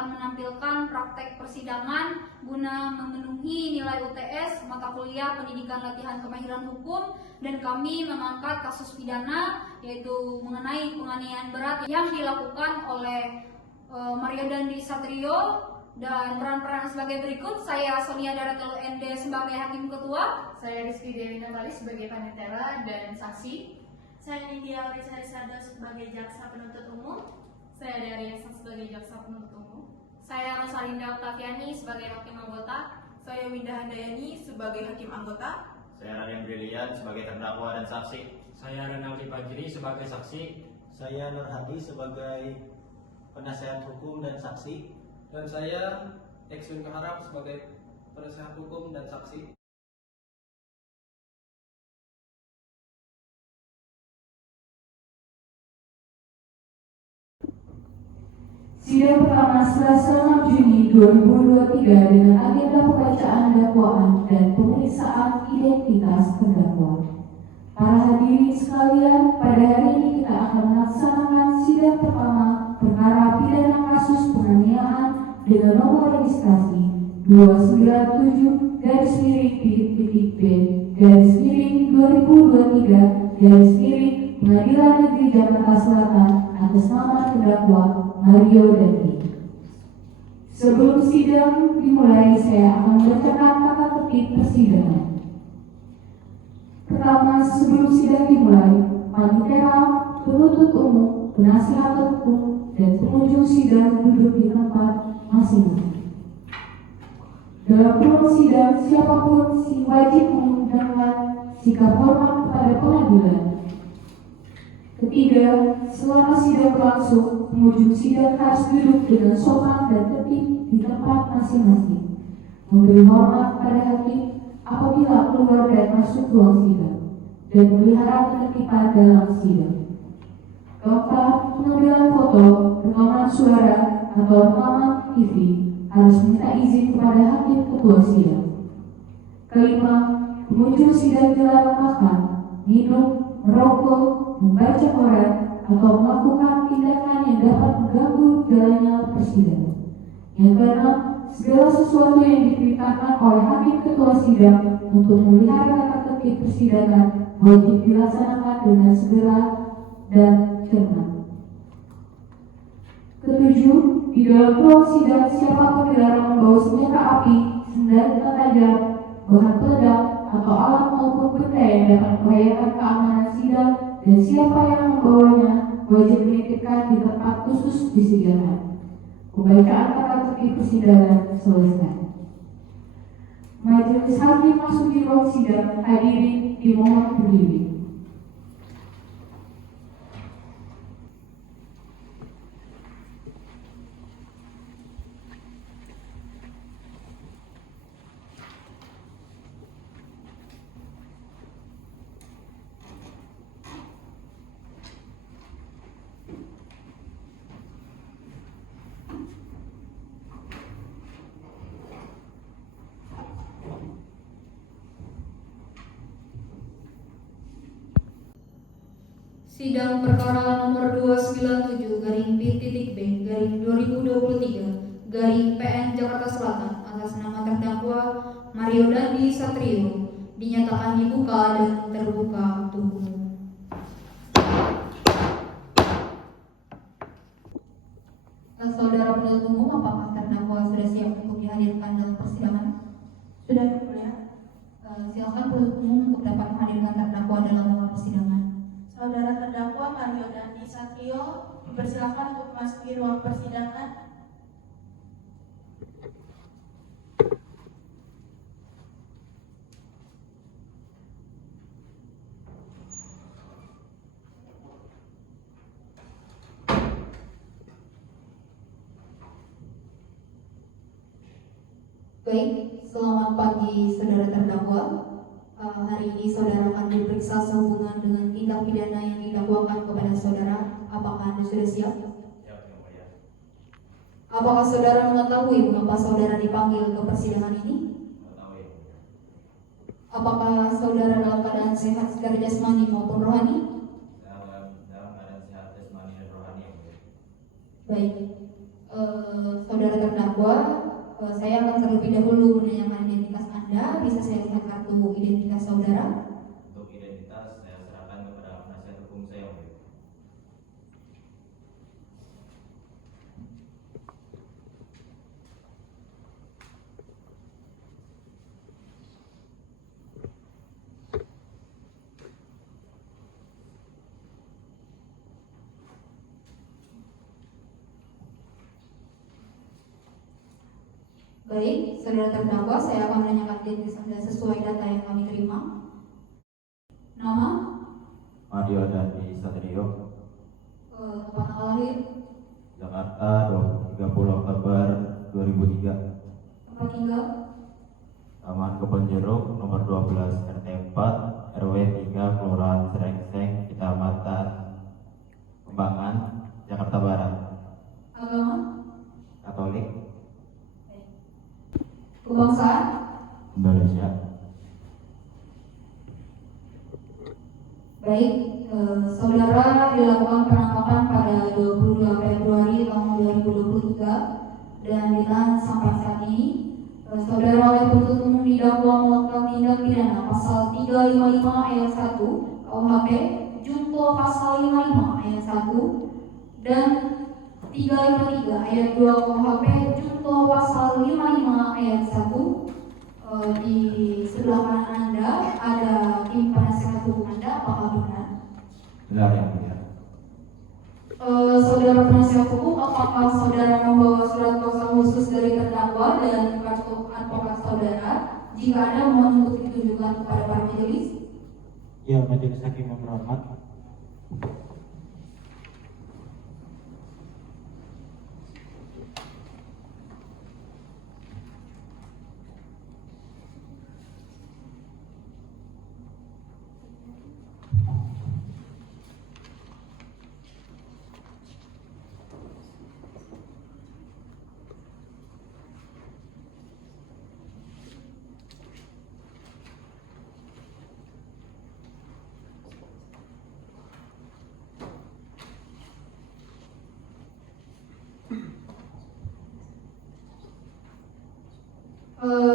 akan menampilkan praktek persidangan guna memenuhi nilai UTS mata kuliah pendidikan latihan kemahiran hukum, dan kami mengangkat kasus pidana yaitu mengenai penganiayaan berat yang dilakukan oleh Mario Dandi Satrio. Dan peran-peran sebagai berikut: saya Sonia Daratelu ND sebagai hakim ketua, saya Rizky Dewi Natali sebagai panitera dan saksi, saya Nindya Aurisarisa sebagai jaksa penuntut umum, saya Dari Aksan sebagai jaksa penuntut umum, saya Rosalinda Octaviani sebagai hakim anggota, saya Winda Handayani sebagai hakim anggota, saya Raden Brilian sebagai terdakwa dan saksi, saya Renaldi Fajri sebagai saksi, saya Nur Hadi sebagai penasehat hukum dan saksi, dan saya Eksun Keharap sebagai penasehat hukum dan saksi. Sidang pertama Selasa 6 Juni 2023 dengan agenda pembacaan dakwaan dan pemeriksaan identitas terdakwa. Para hadirin sekalian, pada hari ini kita akan melaksanakan sidang pertama perkara pidana kasus penganiayaan dengan nomor registrasi 297-B/B/2023 Pengadilan Negeri Jakarta Selatan atas nama terdakwa Mario Dandi. Sebelum sidang dimulai, saya akan membacakan tata tertib persidangan. Pertama, sebelum sidang dimulai, panitera, penuntut umum, penasihat hukum, dan pengunjung sidang duduk di tempat masing-masing. Dalam ruang sidang, siapapun wajib mengundangkan sikap hormat kepada pengadilan. Ketiga, selama sidang berlangsung, pengunjung sidang harus duduk dengan sopan dan tertib di tempat masing-masing, memberi hormat pada hakim apabila keluar dan masuk ruang sidang, dan memelihara ketertiban dalam sidang. Keempat, pengambilan foto, rekaman suara, atau rekaman TV harus minta izin kepada hakim ketua sidang. Kelima, pengunjung sidang dilarang makan, minum, merokok, membaca koran, atau melakukan tindakan yang dapat mengganggu jalannya persidangan. Yang keenam, segala sesuatu yang diperintahkan oleh hakim ketua sidang untuk memelihara tata tertib persidangan wajib dilaksanakan dengan segera dan cermat. Ketujuh, di dalam ruang sidang siapapun dilarang membawa senjata api, senjata tajam, bahan peledak, atau alat maupun benda yang dapat membahayakan keamanan sidang, dan siapa yang membawanya wajib menitipkan di tempat khusus disediakan. Pembacaan tata tertib persidangan selesai. Majelis hakim masuk di ruang sidang, hadirin dimohon berdiri. Sidang perkara nomor 297-B/2023-PN Jakarta Selatan atas nama terdakwa Mario Dandi Satrio dinyatakan dibuka dan terbuka untuk umum. Saudara penuntut umum, apakah terdakwa sudah siap untuk dihadirkan dalam persidangan? Sudah, Yang Mulia. Silakan penuntut umum untuk dapat menghadirkan terdakwa dalam ruang persidangan. Saudara terdakwa Mario Dandi Satrio dipersilakan untuk memasuki ruang persidangan. Baik, selamat pagi saudara terdakwa. Hari ini saudara akan diperiksa sehubungan dengan tindak pidana yang didakwakan kepada saudara. Apakah Anda sudah siap? Apakah saudara mengetahui mengapa saudara dipanggil ke persidangan ini? Apakah saudara dalam keadaan sehat secara jasmani maupun rohani? Dalam keadaan sehat jasmani dan rohani. Baik. Saudara terdakwa, saya akan terlebih dahulu menanyakan identitas Anda. Bisa saya lihat kartu identitas saudara? Untuk identitas saya serahkan kepada penasihat hukum saya, Yang Mulia. Baik, saudara terdakwa, saya akan menanyakan identitas Anda sesuai data yang kami terima. Nama, Mario Dandi Satrio, tempat tanggal lahir, Jakarta, 30 Oktober 2003. tempat tinggal, Taman Kebon Jeruk, nomor 12 RT 4 RW 3 Kelurahan Serengseng, Kecamatan Kembangan, Jakarta Barat. agama, Katolik, kebangsaan, Indonesia. Baik, saudara dilakukan penangkapan pada 22 Februari tahun 2023 dan ditahan sampai saat ini. Saudara oleh penuntut umum didakwa melakukan tindak pidana pasal 355 ayat 1 KUHP, junto pasal 55 ayat 1 dan 353 ayat 2 KUHP, junto pasal 55 ayat 1. Di sebelah kanan Anda ada tim penasihat hukum Anda, apakah benar? Benar, Yang Mulia. Saudara penasihat hukum, apakah saudara membawa surat kuasa khusus dari terdakwa dan kartu advokat saudara? Jika ada, mohon untuk ditunjukkan kepada para majelis. Ya, Majelis Hakim yang berhormat.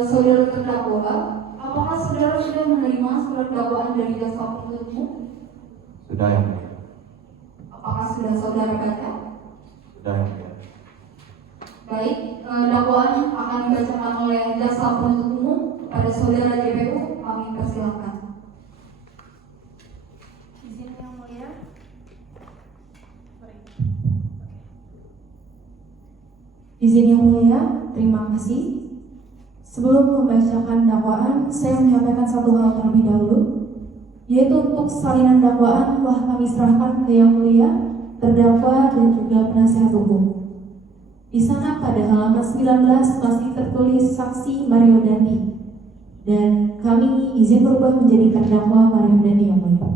Saudara terdakwa, apakah saudara sudah menerima surat dakwaan dari jaksa penuntut umum? Sudah, Yang Mulia. Apakah sudah saudara baca? Sudah, Yang Mulia. Baik, dakwaan akan dibacakan oleh jaksa penuntut umum kepada saudara JPU. Kami persilakan. Izin yang mulia. Izin yang mulia, terima kasih. Sebelum membacakan dakwaan, saya menyampaikan satu hal terlebih dahulu, yaitu untuk salinan dakwaan telah kami serahkan ke Yang Mulia, terdakwa dan juga penasihat hukum. Di sana pada halaman 19 masih tertulis saksi Mario Dandi, dan kami izin berubah menjadi terdakwa Mario Dandi yang mulia.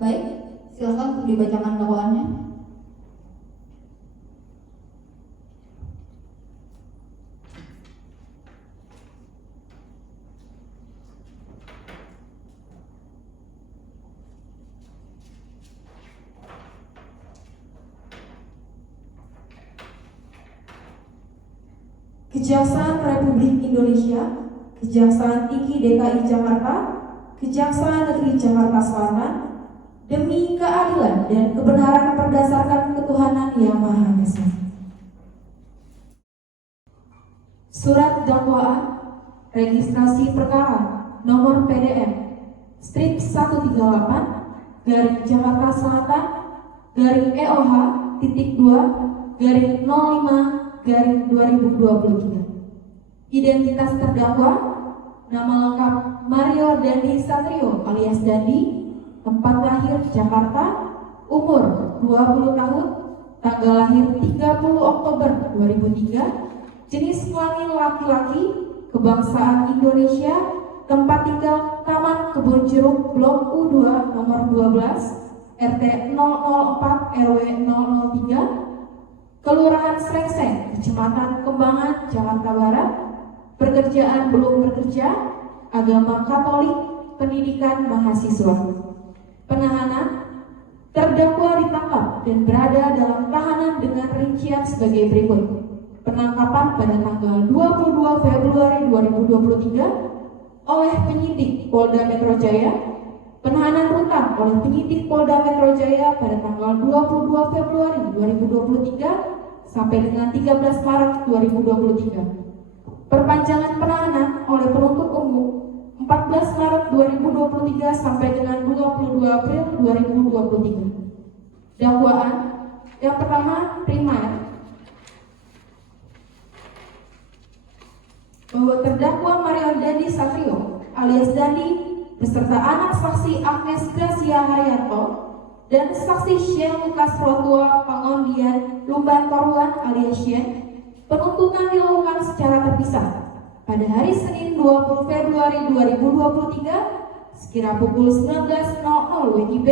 Baik, silakan untuk dibacakan dakwaannya. Kejaksaan Republik Indonesia, Kejaksaan Tinggi DKI Jakarta, Kejaksaan Negeri Jakarta Selatan, demi keadilan dan kebenaran berdasarkan ketuhanan yang Maha Esa. Surat dakwaan, registrasi perkara nomor PDM strip 138 garing Jakarta Selatan garing EOH titik 2 garing 05 garing 2023. Identitas terdakwa, nama lengkap Mario Dandi Satrio alias Dandi, tempat lahir Jakarta, umur 20 tahun, tanggal lahir 30 Oktober 2003, jenis kelamin laki-laki, kebangsaan Indonesia, tempat tinggal Taman Kebun Jeruk Blok U2 nomor 12 RT 004 RW 003, Kelurahan Serengseng, Kecamatan Kembangan, Jakarta Barat. Pekerjaan belum bekerja, agama Katolik, pendidikan mahasiswa. Penahanan Terdakwa ditangkap dan berada dalam tahanan dengan rincian sebagai berikut. Penangkapan pada tanggal 22 Februari 2023 oleh penyidik Polda Metro Jaya, penahanan rutan oleh penyidik Polda Metro Jaya pada tanggal 22 Februari 2023 sampai dengan 13 Maret 2023. Perpanjangan penahanan oleh penuntut umum 14 Maret 2023 sampai dengan 22 April 2023. Dakwaan yang pertama primer bahwa terdakwa Mario Dandi Satrio alias Dandi beserta anak saksi Agnes Gracia Haryanto dan saksi Shane Lukas Rotua Pangondian Lumban Toruan alias Shane, penuntutan dilakukan secara terpisah pada hari Senin 20 Februari 2023 sekira pukul 19.00 WIB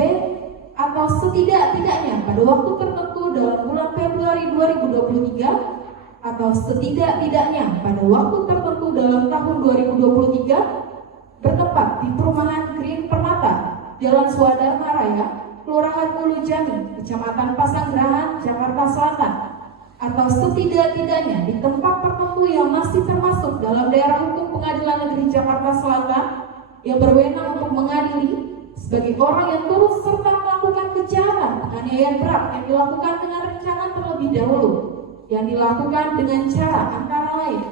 atau setidak-tidaknya pada waktu tertentu dalam bulan Februari 2023 atau setidak-tidaknya pada waktu tertentu dalam tahun 2023 bertempat di perumahan Green Permata, Jalan Swadharma Raya, Kelurahan Hulu Jami, Kecamatan Pasanggerahan, Jakarta Selatan, atau setidak-tidaknya di tempat tertentu yang masih termasuk dalam daerah hukum Pengadilan Negeri Jakarta Selatan yang berwenang untuk mengadili sebagai orang yang turut serta melakukan kejahatan penganiayaan berat yang dilakukan dengan rencana terlebih dahulu, yang dilakukan dengan cara antara lain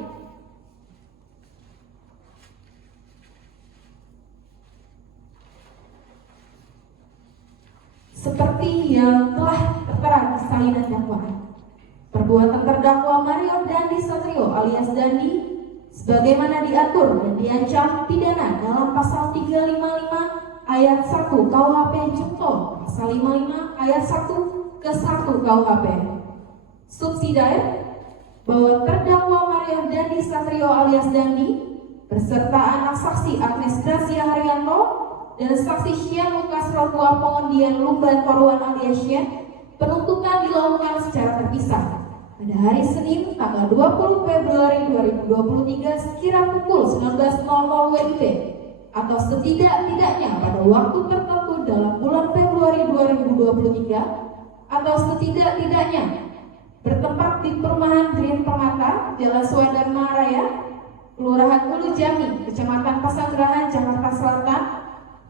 seperti yang telah tertera di salinan dakwaan. Perbuatan terdakwa Mario Dandi Satrio alias Dandi sebagaimana diatur dan diancam pidana dalam pasal 355 ayat 1 KUHP Junto, pasal 55 ayat 1 ke 1 KUHP. Subsidiar bahwa terdakwa Mario Dandi Satrio alias Dandi beserta anak saksi Agnes Gracia Haryanto dan saksi Shane Lukas Rotua Pangondian Lumban Toruan alias Shane, penuntutan dilakukan secara terpisah pada hari Senin tanggal 20 Februari 2023 sekira pukul 19.00 WIB atau setidak-tidaknya pada waktu tertentu dalam bulan Februari 2023 atau setidak-tidaknya bertempat di perumahan Green Permata, Jalan Swadharma Raya, Kelurahan Hulu Jami, Kecamatan Pasanggerahan, Jakarta Selatan,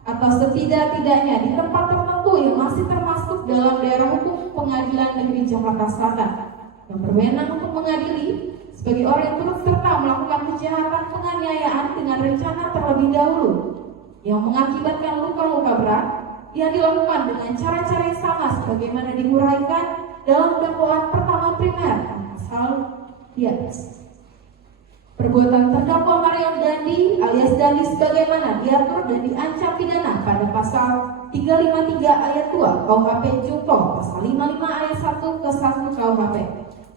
atau setidak-tidaknya di tempat tertentu yang masih termasuk dalam daerah hukum Pengadilan Negeri Jakarta Selatan yang berwenang untuk mengadili sebagai orang yang turut serta melakukan kejahatan penganiayaan dengan rencana terlebih dahulu yang mengakibatkan luka-luka berat yang dilakukan dengan cara-cara yang sama sebagaimana diuraikan dalam dakwaan pertama primer pasal di atas. Perbuatan terdakwa Mario Dandi alias Dandi sebagaimana diatur dan diancam pidana pada pasal 353 ayat 2 KUHP Junto, pasal 55 ayat 1 ke 1 KUHP.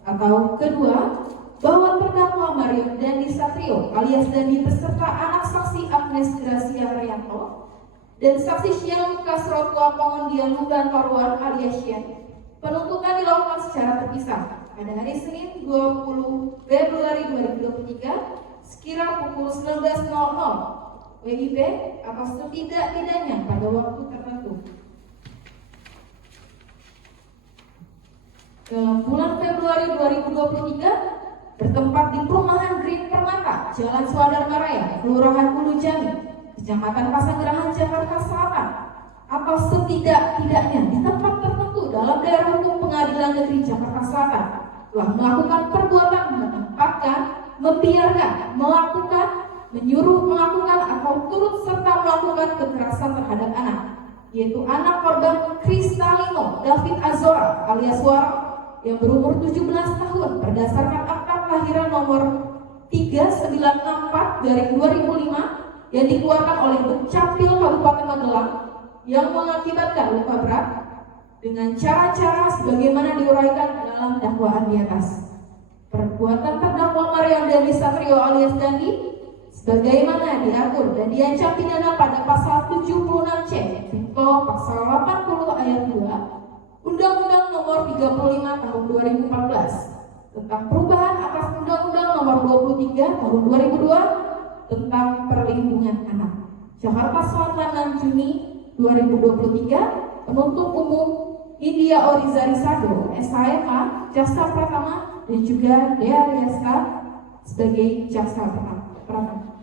Atau kedua, bahwa terdakwa Mario Dandi Satrio alias Dandi beserta anak saksi Agnes Gracia Haryanto dan saksi Shane Lukas Rotua Pangondian Lumban Toruan alias Shane, penuntutan dilakukan secara terpisah pada hari Senin 20 Februari 2023 sekira pukul 19.00 WIB atau setidak-tidaknya pada waktu tertentu dalam bulan Februari 2023 bertempat di perumahan Green Permata, Jalan Swadharma Raya, Kelurahan Hulu Jami, Kecamatan Pasanggerahan, Jakarta Selatan, atau setidak-tidaknya di tempat tertentu dalam daerah hukum Pengadilan Negeri Jakarta Selatan telah melakukan perbuatan menempatkan, membiarkan, melakukan, menyuruh melakukan atau turut serta melakukan kekerasan terhadap anak, yaitu anak korban Kristalino David Azora alias Waro yang berumur 17 tahun berdasarkan akta kelahiran nomor 3964/2005 yang dikeluarkan oleh Dukcapil Kabupaten Magelang yang mengakibatkan luka berat dengan cara-cara sebagaimana diuraikan dalam dakwaan di atas. Perbuatan terdakwa Mario Dandi Satrio alias Dandi sebagaimana diatur dan diancam pidana pada pasal 76C junto pasal 80 ayat 2 Undang-Undang Nomor 35 Tahun 2014 tentang perubahan atas Undang-Undang Nomor 23 Tahun 2002 tentang perlindungan anak. Jakarta Selatan 6 Juni 2023 penuntut umum India Orizari Sado, SHMH, jaksa pratama, dan juga Dea Riaska sebagai jaksa pratama.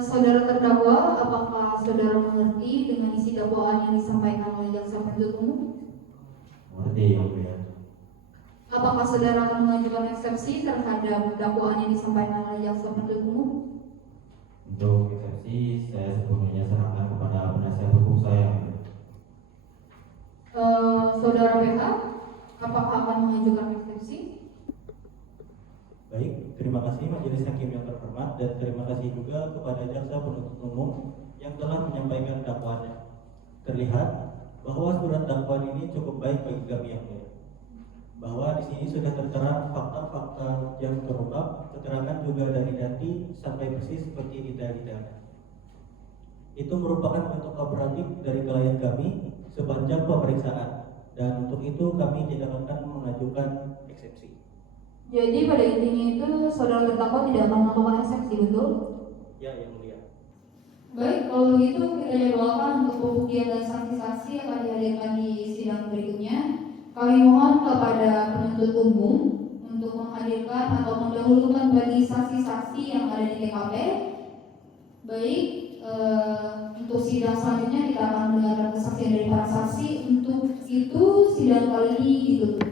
Saudara terdakwa, apakah saudara mengerti dengan isi dakwaan yang disampaikan oleh jaksa penuntut umum? Mengerti yang mulia. Apakah saudara akan mengajukan eksepsi terhadap dakwaan yang disampaikan oleh jaksa penuntut umum? Untuk eksepsi, saya sepenuhnya serahkan kepada penasihat hukum saya. Saudara BH, apakah akan mengajukan eksepsi? Baik, terima kasih Majelis Hakim yang terhormat dan terima kasih juga kepada jaksa penuntut umum yang telah menyampaikan dakwaannya. Terlihat bahwa surat dakwaan ini cukup baik bagi kami yang mulia. Bahwa di sini sudah tertera fakta-fakta yang terungkap, keterangan juga dari Dandi sampai persis seperti detail-detailnya. Itu merupakan bentuk kooperatif dari klien kami sepanjang pemeriksaan, dan untuk itu kami tidak akan mengajukan eksepsi. Jadi pada intinya itu saudara terdakwa tidak akan melakukan eksepsi, betul? Ya, yang mulia. Baik, kalau begitu kita jadwalkan untuk pembuktian dan saksi-saksi yang akan dihadirkan di sidang berikutnya. Kami mohon kepada penuntut umum untuk menghadirkan atau mendahulukan bagi saksi-saksi yang ada di TKP. Baik, untuk sidang selanjutnya kita akan mendengarkan kesaksian dari para saksi. Untuk itu sidang kali ini ditutup.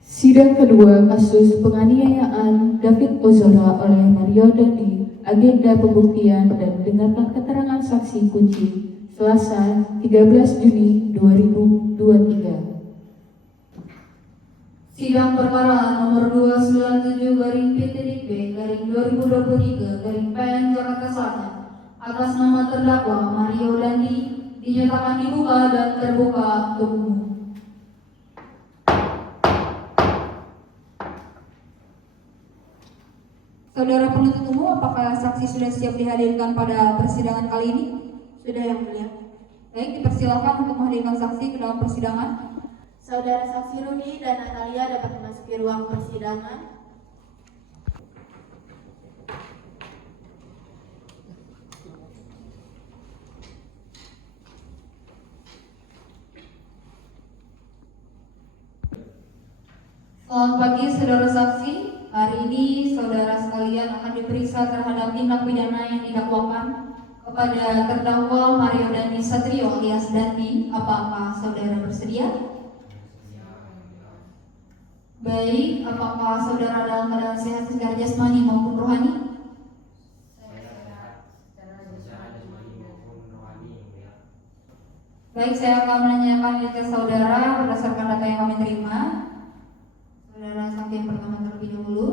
Sidang kedua kasus penganiayaan David Ozora oleh Mario Dandi, agenda pembuktian dan dengarkan keterangan saksi kunci, Selasa 13 Juni 2023. Sidang perkara nomor 297/P-B/2023/PN Jakarta Selatan atas nama terdakwa Mario Dandi dinyatakan dibuka dan terbuka untuk umum. Saudara penuntut umum, apakah saksi sudah siap dihadirkan pada persidangan kali ini? Sudah yang mulia. Baik, dipersilakan untuk menghadirkan saksi ke dalam persidangan. Saudara saksi Rudi dan Natalia dapat memasuki ruang persidangan. Selamat pagi saudara saksi. Hari ini saudara sekalian akan diperiksa terhadap tindak pidana yang didakwakan kepada terdakwa Mario Dandi Satrio alias Dandi. Apakah saudara bersedia? Baik, apakah saudara dalam keadaan sehat secara jasmani maupun rohani? Baik, saya akan menanyakan detail saudara berdasarkan data yang kami terima. Saudara saksi yang pertama terlebih dahulu,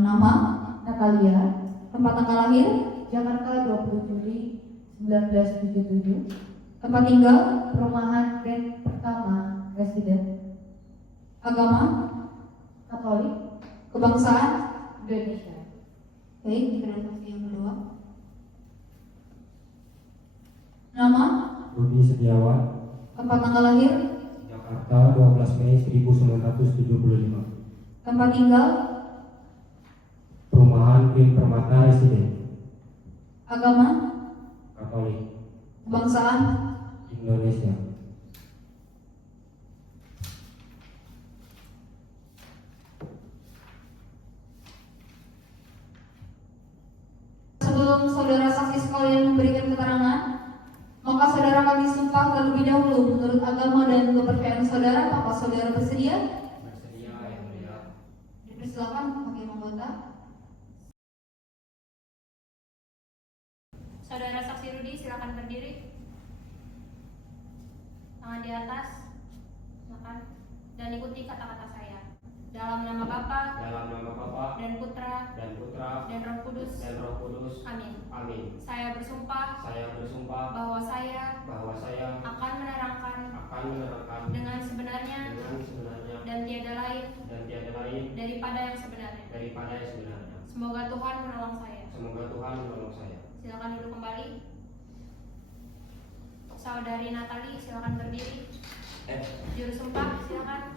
nama, Natalia, tempat tanggal lahir, Jakarta 20 Juli 1977, tempat tinggal, perumahan Grand Pertama, residen, agama, Katolik, kebangsaan. Indonesia. Baik, kita ada saksi yang kedua. Nama, Rudi Setiawan, tempat tanggal lahir, Jakarta 12 Mei 1975. tempat tinggal, Perumahan Green Permata Residen, agama, Katolik, kebangsaan. Indonesia. Sebelum saudara saksi sekalian memberikan keterangan, maka saudara akan disumpah terlebih dahulu menurut agama dan kepercayaan saudara. Apakah saudara bersedia? Bersedia, yang mulia. Dipersilakan hakim anggota. Saudara saksi Rudi, silakan berdiri. Tangan di atas, silakan. Dan ikuti kata-kata saya. Dalam nama Bapa Dalam nama Bapa dan Putra dan Putra dan Roh Kudus. dan Roh Kudus. Amin. Amin. Saya bersumpah Saya bersumpah bahwa saya bahwa saya akan menerangkan akan menerangkan dengan sebenarnya dengan sebenarnya dan tiada lain dan tiada lain daripada yang sebenarnya. daripada yang sebenarnya. Semoga Tuhan menolong saya. Semoga Tuhan menolong saya. Silakan duduk kembali. Saudari Natali, silakan berdiri. Juru sumpah, silakan.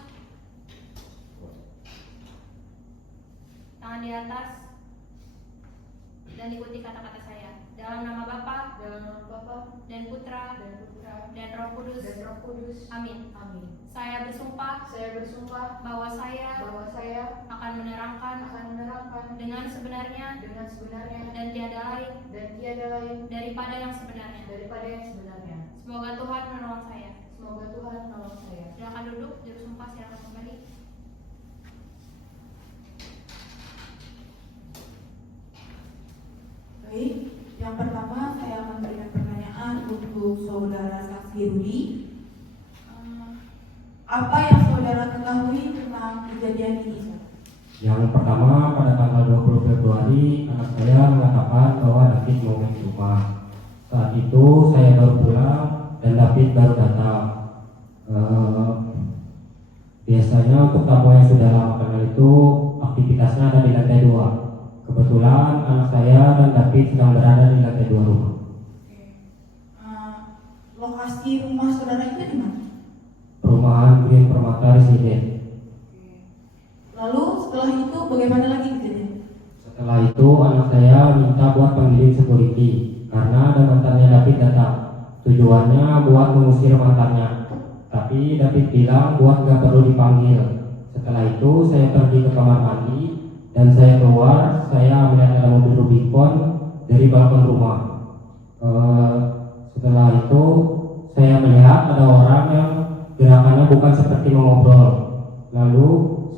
Tangan di atas. dan ikuti kata-kata saya. Dalam nama Bapa dalam nama Bapa dan Putra dan Putra dan Roh Kudus. dan Roh Kudus. Amin. Amin. Saya bersumpah Saya bersumpah bahwa saya bahwa saya akan menerangkan akan menerangkan dengan sebenarnya dengan sebenarnya dan tiada lain dan tiada lain daripada yang sebenarnya. daripada yang sebenarnya. Semoga Tuhan menolong saya. Semoga Tuhan menolong saya. Silakan duduk, juru sumpah silakan kembali. Baik, yang pertama saya akan berikan pertanyaan untuk saudara saksi Rudi. Apa yang saudara ketahui tentang kejadian ini? Yang pertama, pada tanggal 20 Februari, anak saya mengatakan bahwa David mau main ke rumah. Saat itu saya baru pulang dan David baru datang. Biasanya untuk tamu yang sudah lama kenal itu aktivitasnya ada di lantai 2. Kebetulan anak saya dan David sedang berada di lantai 2 rumah. Lokasi rumah saudara itu di mana? Perumahan Green Permata Residen. Lalu setelah itu bagaimana lagi kejadian? Setelah itu anak saya minta buat panggilin security karena ada mantannya David datang. Tujuannya buat mengusir mantannya. Tapi David bilang buat gak perlu dipanggil. Setelah itu saya pergi ke kamar mandi dan saya keluar. Saya melihat ada mobil Rubicon dari balkon rumah. Setelah itu saya melihat ada orang yang gerakannya bukan seperti mengobrol. Lalu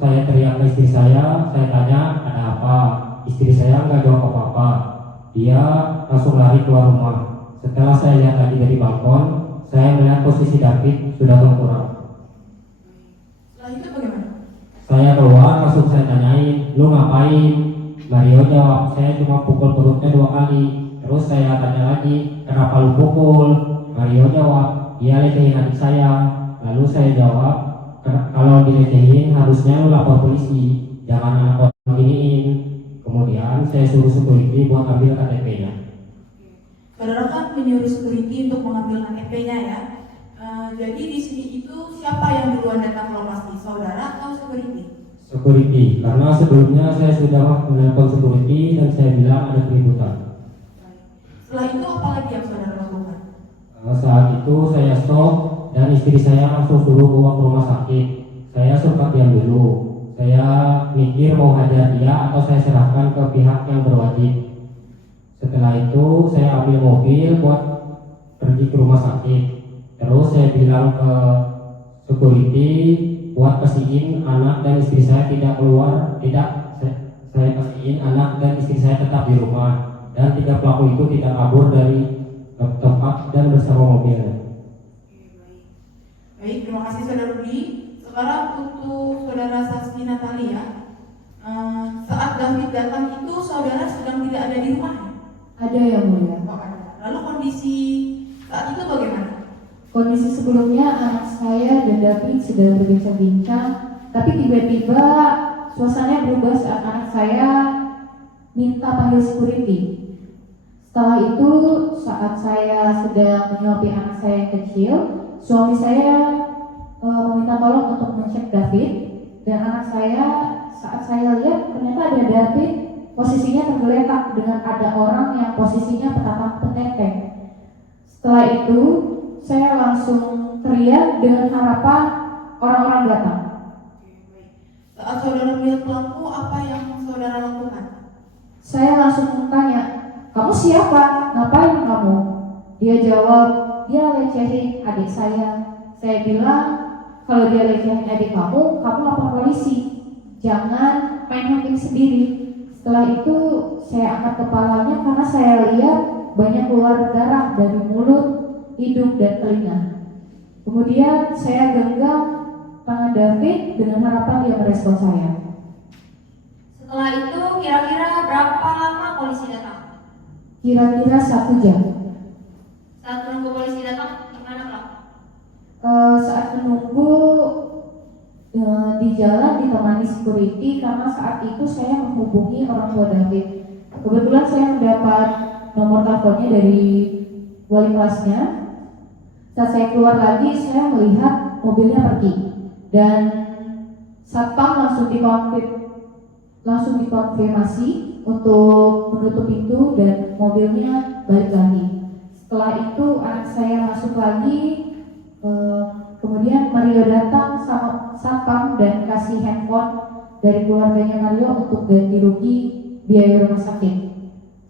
saya teriak ke istri saya tanya ada apa. Istri saya nggak jawab apa-apa. Dia langsung lari keluar rumah. Setelah saya lihat lagi dari balkon, saya melihat posisi David sudah berkurang. Setelah itu bagaimana? Saya keluar, langsung saya tanyain, lu ngapain? Mario jawab, saya cuma pukul perutnya 2 kali. Terus saya tanya lagi, kenapa lu pukul? Mario jawab, dia lecehin adik saya. Lalu saya jawab, kalau dilecehin harusnya lu lapor polisi, jangan anak orang giniin. Kemudian saya suruh security buat ambil KTP-nya. Saudara kan menyuruh security untuk mengambil KTP-nya ya. Jadi di sini itu siapa yang duluan datang ke lokasi, saudara atau security? Security, karena sebelumnya saya sudah menelpon security dan saya bilang ada keributan. Setelah itu apa lagi yang saudara lakukan? Saat itu saya stop dan istri saya langsung suruh bawa ke rumah sakit. Saya sempat diam dulu. Saya mikir mau hajar dia atau saya serahkan ke pihak yang berwajib. Setelah itu saya ambil mobil buat pergi ke rumah sakit. Terus saya bilang ke security buat pastiin anak dan istri saya tidak keluar. Saya pastiin anak dan istri saya tetap di rumah dan 3 pelaku itu tidak kabur dari tempat dan bersama mobilnya. Baik, terima kasih saudara Rudi. Sekarang untuk saudara saksi Natalia, saat David datang itu saudara sedang tidak ada di rumah? Ada yang mulia. Oh, ada. Lalu kondisi saat itu bagaimana? Kondisi sebelumnya anak saya dan David sedang berbincang-bincang, tapi tiba-tiba suasananya berubah saat anak saya minta panggil security. Setelah itu saat saya sedang menyuapi anak saya yang kecil, suami saya meminta tolong untuk mencek David, dan anak saya saat saya lihat ternyata ada David posisinya tergeletak dengan ada orang yang posisinya petapang peneteng. Setelah itu saya langsung teriak dengan harapan orang-orang datang. Saat saudara melihat pelaku, apa yang saudara lakukan? Saya langsung tanya, kamu siapa? Ngapain kamu? Dia jawab, dia lecehin adik saya. Saya bilang, kalau dia lecehin adik kamu lapor polisi. Jangan main hakim sendiri. Setelah itu saya angkat kepalanya karena saya lihat banyak keluar darah dari mulut, hidung, dan telinga. Kemudian saya genggam tangan David dengan harapan dia merespon saya. Setelah itu kira-kira berapa lama polisi datang? Kira-kira 1 jam. Saat menunggu polisi datang, gimana Pak? Saat menunggu di jalan ditemani security karena saat itu saya menghubungi orang tua David. Kebetulan saya mendapat nomor teleponnya dari wali kelasnya. Saat saya keluar lagi, saya melihat mobilnya pergi dan satpam langsung dikonfirmasi untuk menutup pintu dan mobilnya balik lagi. Setelah itu anak saya masuk lagi, kemudian Mario datang sama satpam dan kasih handphone dari keluarganya Mario untuk ganti rugi biaya rumah sakit.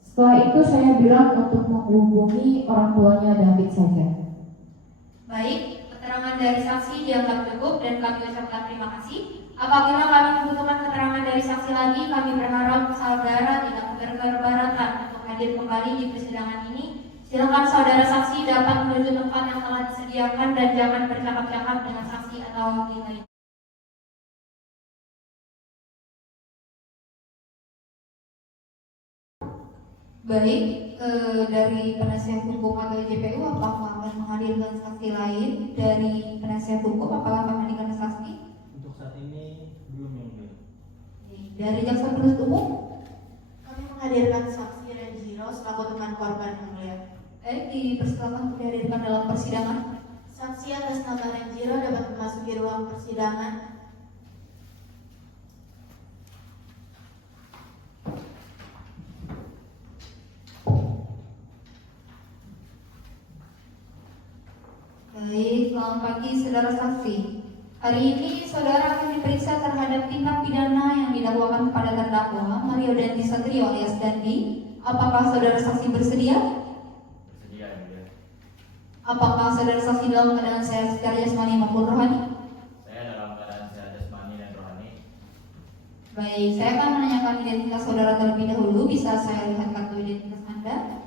Setelah itu saya bilang untuk menghubungi orang tuanya David saja. Baik, keterangan dari saksi dianggap cukup dan kami ucapkan terima kasih. Apabila kami membutuhkan keterangan dari saksi lagi, kami berharap saudara tidak berkeberatan untuk hadir kembali di persidangan ini. Silakan saudara saksi dapat menuju tempat yang telah disediakan dan jangan bercakap-cakap dengan saksi atau wakil lain. Baik, dari penasihat hukum atau JPU apakah akan menghadirkan saksi lain dari penasihat hukum? Apakah akan menghadirkan saksi? Untuk saat ini belum yang mulia. Dari jaksa penuntut umum? Kami menghadirkan saksi Renjiro selaku teman korban yang mulia. Dipersilakan untuk dihadirkan dalam persidangan. Saksi atas nama Renjiro dapat memasuki ruang persidangan. Baik, selamat pagi saudara saksi. Hari ini saudara akan diperiksa terhadap tindak pidana yang didakwakan kepada terdakwa Mario Dandi Satrio alias Dandi. Apakah saudara saksi bersedia? Bersedia, yang mulia. Apakah saudara saksi dalam keadaan sehat secara jasmani maupun rohani? Saya dalam keadaan sehat jasmani dan rohani. Baik, saya akan menanyakan identitas saudara terlebih dahulu. Bisa saya lihat kartu identitas Anda?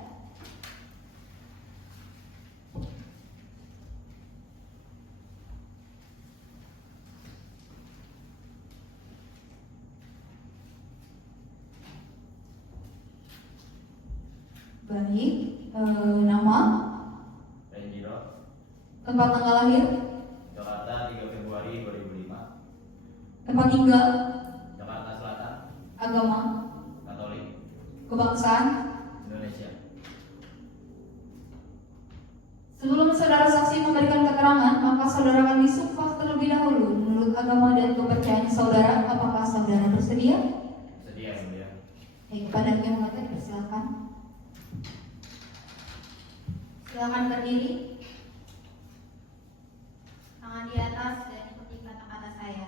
Baik, nama, Renjiro, tempat tanggal lahir, Jakarta 3 Februari 2005. tempat tinggal, Jakarta Selatan, agama, Katolik, kebangsaan. Indonesia. Sebelum saudara saksi memberikan keterangan, maka saudara akan disumpah terlebih dahulu menurut agama dan kepercayaan saudara. Apakah saudara bersedia? Bersedia, yang mulia. Kepada yang mengatur, persilakan. Silakan berdiri. Tangan di atas dan ikuti kata-kata saya.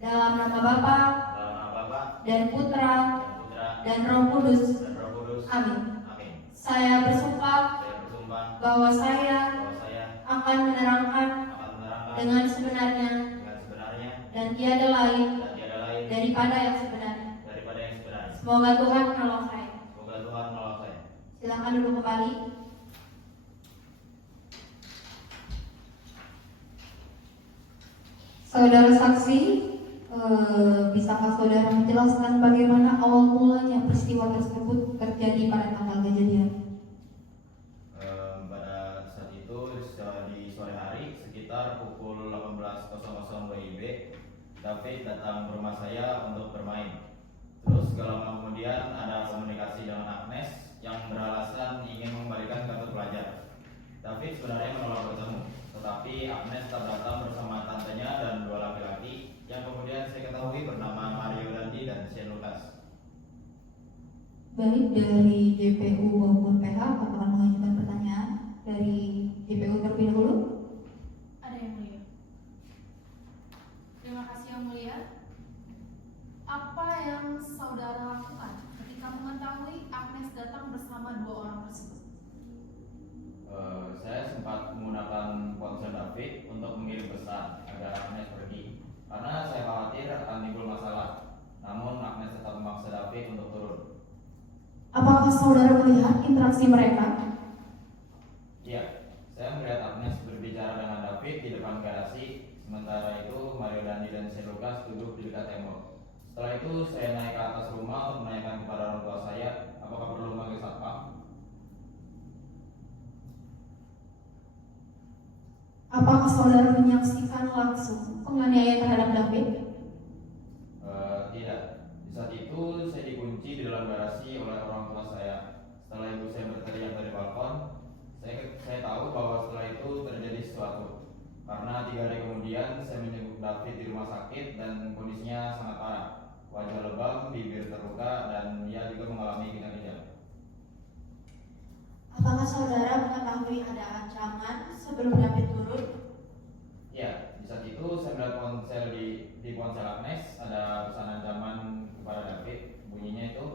Dalam nama Bapa Dalam nama Bapa dan Putra dan Putra dan Roh Kudus. dan Roh Kudus. Amin. Amin. Saya bersumpah Saya bersumpah bahwa saya bahwa saya akan menerangkan akan menerangkan dengan sebenarnya dengan sebenarnya dan tiada lain dan tiada lain daripada yang sebenarnya. daripada yang sebenarnya. Semoga Tuhan menolong saya. Semoga Tuhan menolong saya. Silakan duduk kembali. Saudara saksi, bisakah saudara menjelaskan bagaimana awal mulanya peristiwa tersebut terjadi pada tanggal kejadian? Pada saat itu di sore hari sekitar pukul 18.00 WIB, David datang ke rumah saya untuk bermain. Terus gak lama kemudian ada komunikasi dengan Agnes yang beralasan ingin mengembalikan kartu pelajar. David sebenarnya menolak bertemu, tetapi Agnes tetap datang bersama tantenya dan dua laki-laki yang kemudian saya ketahui bernama Mario Dandi dan Shane Lucas. Baik, dari JPU maupun PH, apakah mengajukan pertanyaan dari JPU terlebih dahulu? Ada yang mulia. Terima kasih yang mulia. Apa yang saudara lakukan ketika mengetahui Agnes datang bersama dua orang tersebut? Saya sempat menggunakan ponsel David untuk mengirim pesan agar Agnes pergi karena saya khawatir akan timbul masalah. Namun Agnes tetap memaksa David untuk turun. Apakah saudara melihat interaksi mereka? Iya, saya melihat Agnes berbicara dengan David di depan garasi. Sementara itu Mario Dandi dan Shane Lucas duduk di dekat tembok. Setelah itu saya naik ke atas rumah untuk menanyakan kepada orang tua saya apakah perlu memanggil satpam. Apakah saudara menyaksikan langsung penganiayaan terhadap David? Tidak. Di saat itu saya dikunci di dalam garasi oleh orang tua saya. Setelah ibu saya berteriak dari balkon, saya tahu bahwa setelah itu terjadi sesuatu. Karena 3 hari kemudian saya menjenguk David di rumah sakit dan kondisinya sangat parah. wajah lebam, bibir terluka, dan ia juga mengalami gejala. Apakah saudara mengetahui ada ancaman sebelum David turun? Ya, di saat itu saya melihat ponsel di ponsel Agnes ada pesan ancaman kepada David. Bunyinya itu,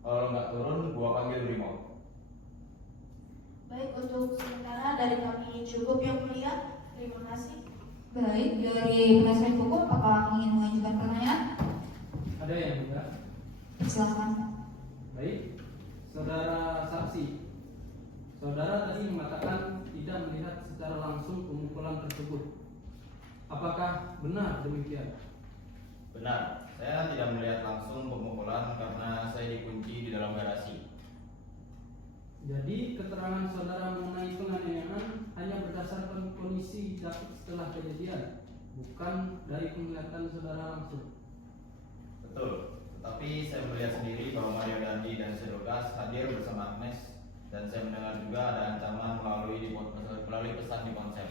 kalau nggak turun, gua panggil harimau. Baik, untuk sementara dari kami cukup yang mulia. Terima kasih. Baik, dari penasihat hukum apakah ingin mengajukan pertanyaan? Ada yang enggak? Silakan. Baik, saudara saksi. Saudara tadi mengatakan tidak melihat secara langsung pemukulan tersebut. Apakah benar demikian? Benar, saya tidak melihat langsung pemukulan karena saya dikunci di dalam garasi. Jadi keterangan saudara mengenai penganiayaan hanya berdasarkan kondisi David setelah kejadian, bukan dari penglihatan saudara langsung. Betul, tetapi saya melihat sendiri bahwa Mario Dandi dan Sedogas hadir bersama Agnes, dan saya mendengar juga ada ancaman melalui pesan di ponsel.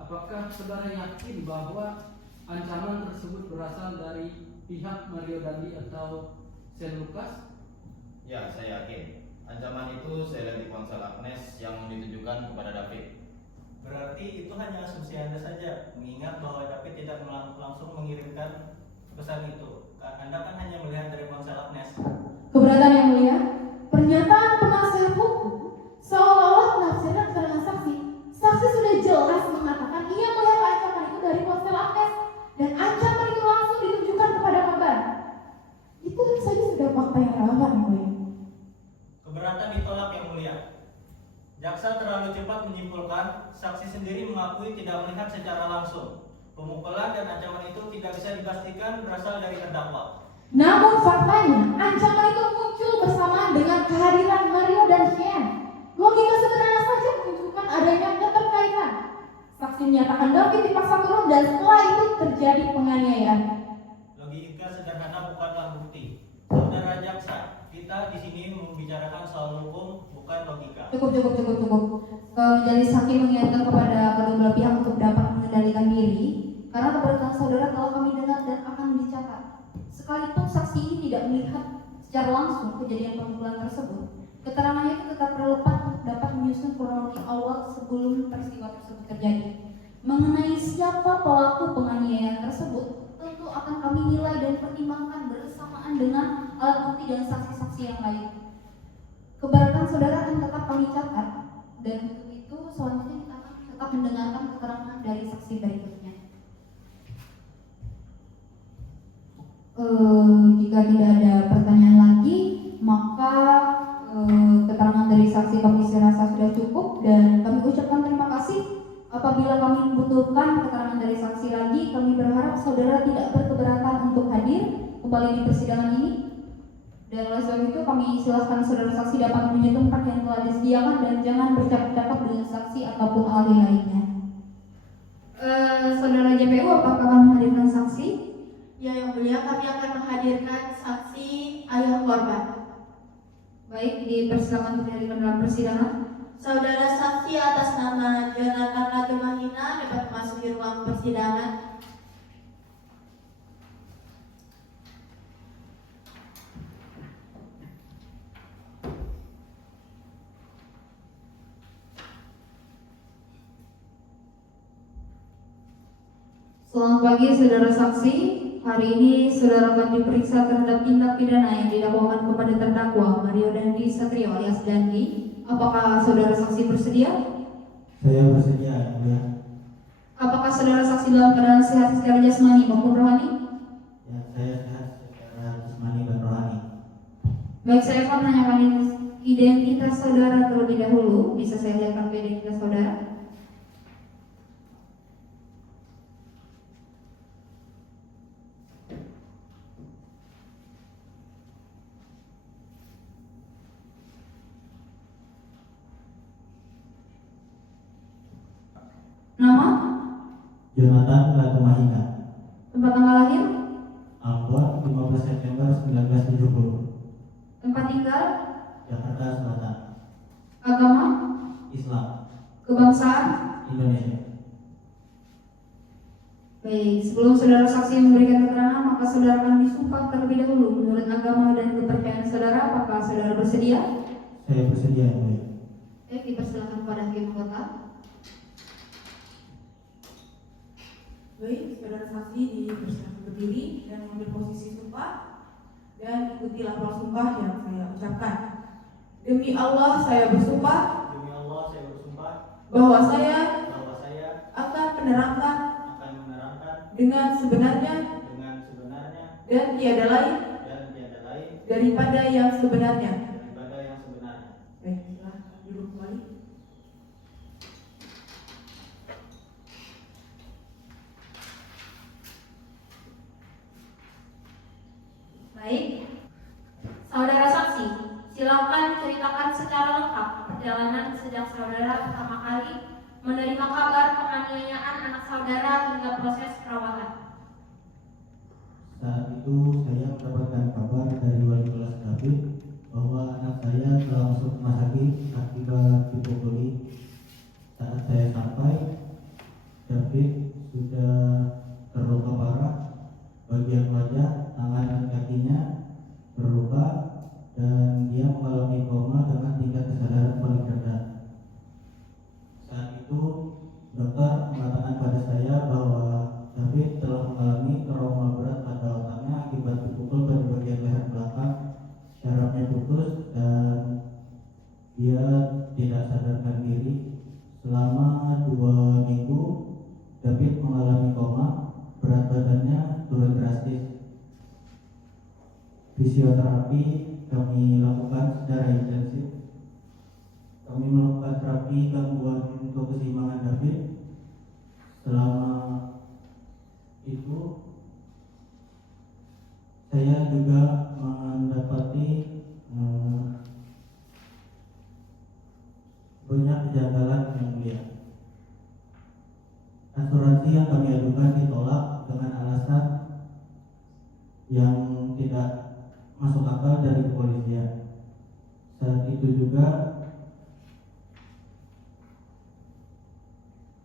Apakah saudara yakin bahwa ancaman tersebut berasal dari pihak Mario Dandi atau Sen Lukas? Ya, saya yakin. Ancaman itu saya lihat di ponsel Agnes yang ditujukan kepada David. Berarti itu hanya asumsi Anda saja, mengingat bahwa David tidak langsung mengirimkan pesan itu. Anda kan hanya melihat dari ponsel Agnes. Keberatan yang mulia, pernyataan penasihat hukum seolah-olah menafsirkan keterangan saksi. Saksi sudah jelas mengatakan ia melihat ancaman itu dari ponsel Agnes dan ancaman itu langsung ditujukan kepada korban. Itu saja sudah fakta yang relevan, yang mulia. Keberatan ditolak, yang mulia. Jaksa terlalu cepat menyimpulkan, saksi sendiri mengakui tidak melihat secara langsung. Pemukulan dan ancaman itu tidak bisa dipastikan berasal dari terdakwa. Namun faktanya, ancaman itu muncul bersamaan dengan kehadiran Mario dan Shane. Logika sederhana saja menunjukkan adanya keterkaitan. Saksi menyatakan David dipaksa turun dan setelah itu terjadi penganiayaan. Logika sederhana bukanlah bukti. Saudara jaksa, kita di sini membicarakan soal hukum, bukan logika. Cukup. Majelis hakim mengingatkan kepada kedua belah pihak untuk dapat mengendalikan diri karena keberatan saudara telah kami dengar dan akan dicatat. Sekalipun saksi ini tidak melihat secara langsung kejadian pemukulan tersebut, keterangannya itu tetap relevan untuk dapat menyusun kronologi awal sebelum peristiwa tersebut terjadi. Mengenai siapa pelaku penganiayaan tersebut, tentu akan kami nilai dan pertimbangkan bersamaan dengan alat bukti dan saksi-saksi yang lain. Keberatan saudara akan tetap kami catat, dan untuk itu selanjutnya kita akan tetap mendengarkan keterangan dari saksi berikutnya. Jika tidak ada pertanyaan lagi, maka keterangan dari saksi kami rasa sudah cukup dan kami ucapkan terima kasih. Apabila kami membutuhkan keterangan dari saksi lagi, kami berharap saudara tidak berkeberatan untuk hadir kembali di persidangan ini. Dan oleh sebab itu kami silakan saudara saksi dapat menuju tempat yang telah disediakan dan jangan bercakap-cakap dengan saksi ataupun ahli lainnya. Saudara JPU, apakah akan menghadirkan saksi? Ya, yang mulia, kami akan menghadirkan saksi ayah korban. Baik, dipersilakan untuk dihadirkan dalam persidangan. Saudara saksi atas nama Jonathan Ratu Mahina dapat memasuki ruang persidangan. Selamat pagi saudara saksi. Hari ini saudara akan diperiksa terhadap tindak pidana yang didakwakan kepada terdakwa Mario Dandi Satrio alias Dandi. Apakah saudara saksi bersedia? Saya bersedia, yang mulia. Apakah saudara saksi dalam keadaan sehat secara jasmani maupun rohani? Ya, saya sehat secara jasmani dan rohani. Baik, saya akan menanyakan identitas saudara terlebih dahulu. Bisa saya lihatkan ke identitas saudara? Nama? Jonathan Ratu Mahina. Tempat tanggal lahir? Ambon, 15 September 1970. Tempat tinggal? Jakarta Selatan. Agama? Islam. Kebangsaan? Indonesia. Baik, sebelum saudara saksi memberikan keterangan, maka saudara akan disumpah terlebih dahulu menurut agama dan kepercayaan saudara. Apakah saudara bersedia? Saya bersedia, Yang Mulia. Baik, dipersilakan kepada hakim anggota. Baik, saudara saksi dipersilakan berdiri dan mengambil posisi sumpah dan ikuti lafal sumpah yang saya ucapkan. Demi Allah saya bersumpah Demi Allah saya bersumpah bahwa saya bahwa saya akan menerangkan akan menerangkan dengan sebenarnya dan tiada lain daripada yang sebenarnya. Baik, silakan duduk kembali. Baik, saudara saksi, silakan ceritakan secara lengkap perjalanan sejak saudara pertama kali menerima kabar penganiayaan anak saudara hingga proses perawatan. Saat itu saya mendapatkan kabar dari wali kelas David bahwa anak saya telah masuk rumah sakit akibat dipukuli. Saat saya sampai, David sudah terluka parah, bagian wajah, tangan dan kakinya terluka dan dia mengalami koma dengan tingkat kesadaran paling rendah. Saat itu dokter mengatakan pada saya bahwa David telah mengalami trauma berat pada otaknya akibat dipukul pada bagian leher belakang, syarafnya putus dan dia tidak sadarkan diri. Selama 2 minggu David mengalami koma, berat badannya turun drastis. Fisioterapi kami lakukan secara intensif. Kami melakukan terapi gangguan untuk keseimbangan David. Selama itu saya juga mendapati banyak kejanggalan yang mulia. Asuransi yang kami ajukan ditolak dengan alasan yang tidak masuk akal dari kepolisian. Saat itu juga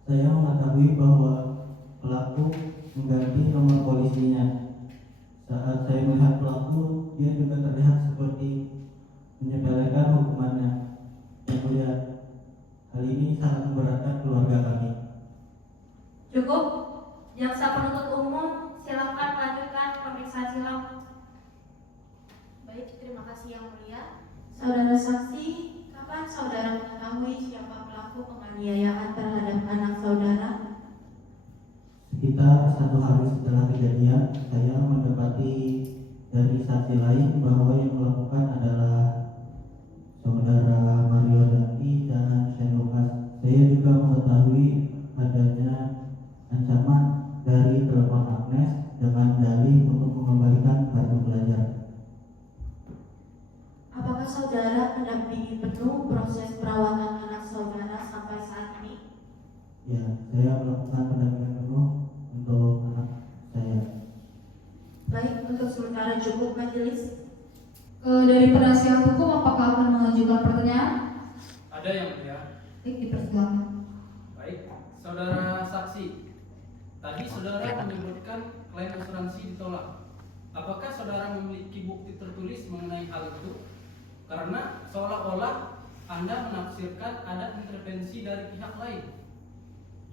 saya mengetahui bahwa pelaku mengganti nomor polisinya. Saat saya melihat pelaku, dia juga terlihat seperti menyepelekan hukumannya. Yang mulia, hal ini sangat memberatkan keluarga kami. Cukup, jaksa penuntut umum silakan lanjutkan pemeriksaan silang. Baik, terima kasih Yang Mulia. Saudara saksi, kapan saudara mengetahui siapa pelaku penganiayaan terhadap anak saudara? Sekitar 1 hari setelah kejadian, saya mendapati dari saksi lain bahwa yang melakukan adalah saudara Mario Dandi dan Shane Lucas. Saya juga mengetahui adanya ancaman dari telepon Agnes dengan dalih untuk mengembalikan kartu pelajar. Apakah saudara mendampingi penuh proses perawatan anak saudara sampai saat ini? Ya, saya melakukan pendampingan penuh untuk anak saya. Baik, untuk sementara cukup majelis. Dari penasihat hukum apakah akan mengajukan pertanyaan? Ada yang mulia. Baik, dipersilakan. Baik, saudara saksi. Tadi saudara menyebutkan klaim asuransi ditolak. Apakah saudara memiliki bukti tertulis mengenai hal itu? Karena seolah-olah Anda menafsirkan ada intervensi dari pihak lain.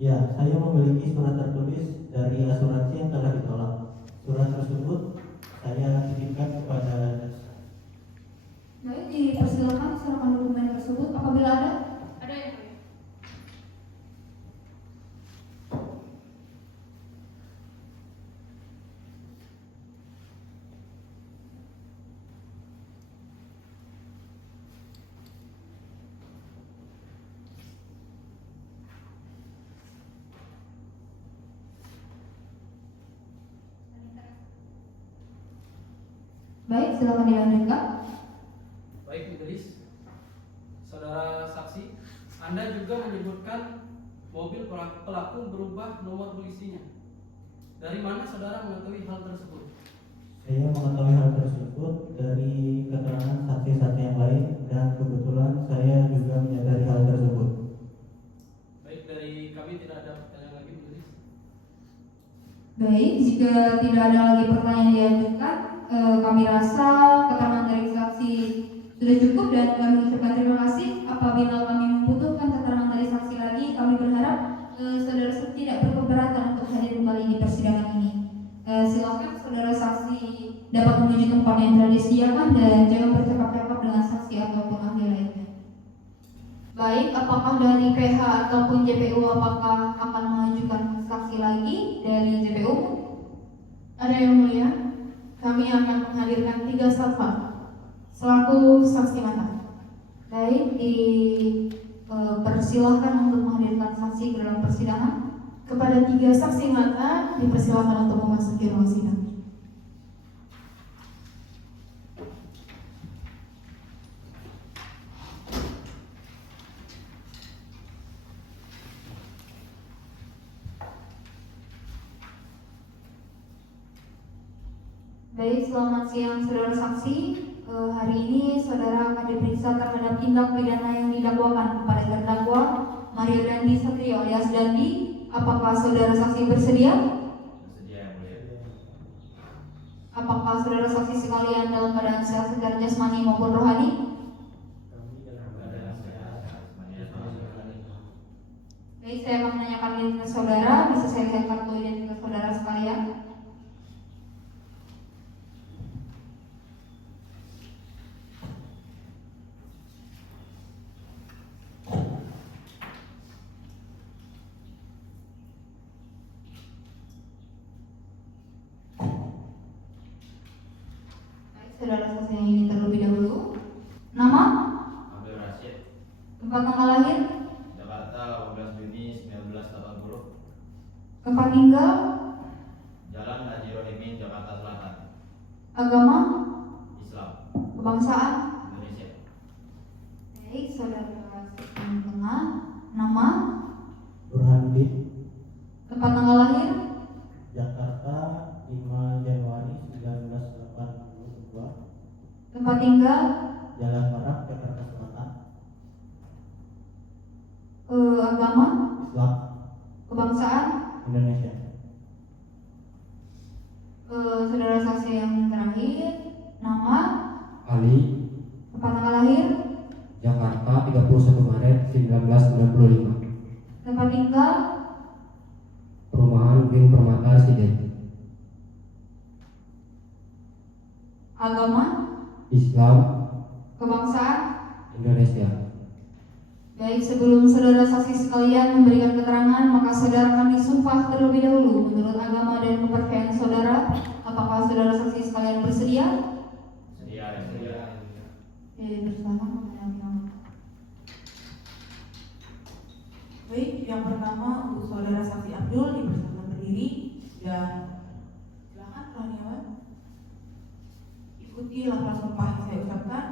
Ya, saya memiliki surat tertulis dari asuransi yang telah ditolak. Surat tersebut saya titipkan kepada jaksa. Baik, dipersilakan serahkan dokumen tersebut apabila ada. Ada yang mulia. Baik, silakan dilanjutkan. Baik, majelis. Saudara saksi, Anda juga menyebutkan mobil pelaku berubah nomor polisinya. Dari mana saudara mengetahui hal tersebut? Saya mengetahui hal tersebut dari keterangan saksi-saksi yang lain dan kebetulan saya juga menyadari hal tersebut. Baik, dari kami tidak ada pertanyaan lagi, majelis. Baik, Baik, jika tidak ada lagi pertanyaan diajukan, kami rasa keterangan dari saksi sudah cukup dan kami ucapkan terima kasih. Apabila kami membutuhkan keterangan dari saksi lagi, kami berharap saudara saksi tidak berkeberatan untuk hadir kembali di persidangan ini. Silakan saudara saksi dapat menuju tempat yang telah disediakan dan jangan bercakap-cakap dengan saksi ataupun ahli lainnya. Baik, apakah dari PH ataupun JPU apakah akan mengajukan saksi lagi dari JPU? Ada yang mulia, kami akan menghadirkan 3 saksi selaku saksi mata. Baik, dipersilahkan untuk menghadirkan saksi ke dalam persidangan. Kepada 3 saksi mata dipersilakan untuk memasuki ruang sidang. Baik, selamat siang saudara saksi. Hari ini saudara akan diperiksa terhadap tindak pidana yang didakwakan kepada terdakwa Mario Dandi Satrio alias Dandi. Apakah saudara saksi bersedia? Bersedia, Mulia. Apakah saudara saksi sekalian dalam keadaan sehat secara jasmani maupun rohani? Baik, saya akan menanyakan identitas saudara. Bisa saya lihat kartu identitas saudara sekalian? Saudara saksi yang ini terlebih dahulu. Nama? Abdul Rashid, Tempat tanggal lahir? Jakarta 18 Juni 1980. Tempat tinggal? Jalan Haji Rohimin, Jakarta Selatan. Agama? Islam, Kebangsaan? Indonesia. Baik, saudara saksi yang tengah. Nama? Burhanuddin, Tempat tanggal lahir? Jakarta 5 Januari 1982, Tempat tinggal? Jalan Merak, Jakarta Selatan. Agama? Islam, Kebangsaan? Indonesia. Saudara saksi yang terakhir. Nama? Ali, Tempat tanggal lahir? Jakarta 31 Maret 1995. Tempat tinggal? Perumahan Green Permata Residen. Agama? Islam, Kebangsaan? Indonesia. Baik, sebelum saudara saksi sekalian memberikan keterangan, maka saudara akan disumpah terlebih dahulu menurut agama dan kepercayaan saudara. Apakah saudara saksi sekalian bersedia? Sedia. Bersama. Baik, yang pertama untuk saudara saksi Abdul dipersilakan berdiri dan silakan Kurniawan ikuti lafaz sumpah yang saya ucapkan.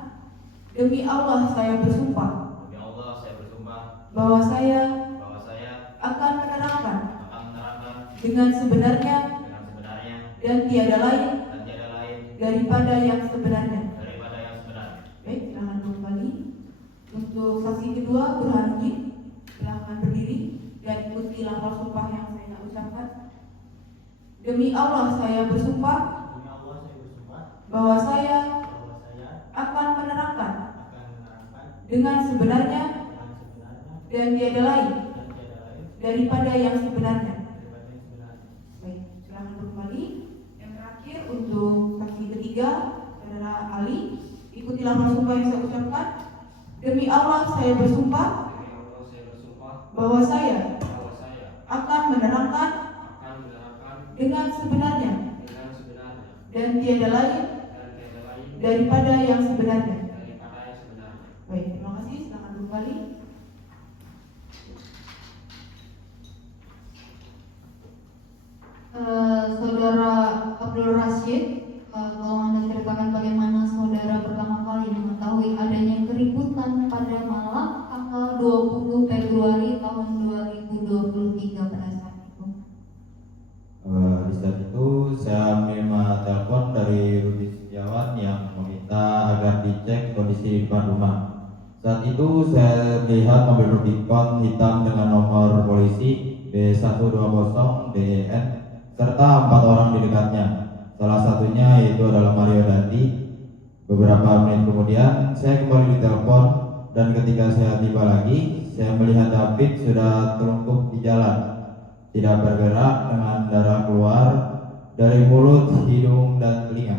Demi Allah saya bersumpah Demi Allah saya bersumpah bahwa saya bahwa saya akan menerangkan akan menerangkan dengan sebenarnya dan tiada lain daripada yang sebenarnya. Baik, silakan kembali. Untuk saksi kedua Burhanuddin, silakan berdiri dan ikuti lafaz sumpah yang saya ucapkan. Demi Allah saya bersumpah bahwa saya akan menerangkan dengan sebenarnya dan tiada lain daripada yang sebenarnya. Baik, silakan kembali. Yang terakhir untuk saksi ketiga saudara Ali, ikuti lafaz sumpah yang saya ucapkan. Demi Allah saya bersumpah bahwa saya akan menerangkan dengan sebenarnya dan tiada lain daripada yang sebenarnya. Baik, terima kasih. Silakan kembali. Saudara Abdul Rashid, tolong Anda ceritakan bagaimana saudara pertama kali mengetahui adanya keributan pada malam tanggal 20 Februari tahun 2023 pada saat itu. Di saat itu saya menerima telepon dari Rudi Setiawan yang meminta agar dicek kondisi di depan rumah. Saat itu saya melihat mobil Rubicon hitam dengan nomor polisi B120DN serta 4 orang di dekatnya. Salah satunya yaitu adalah Mario Dandi. Beberapa menit kemudian saya kembali ditelepon, dan ketika saya tiba lagi, saya melihat David sudah terlungkup di jalan, tidak bergerak dengan darah keluar dari mulut, hidung, dan telinga.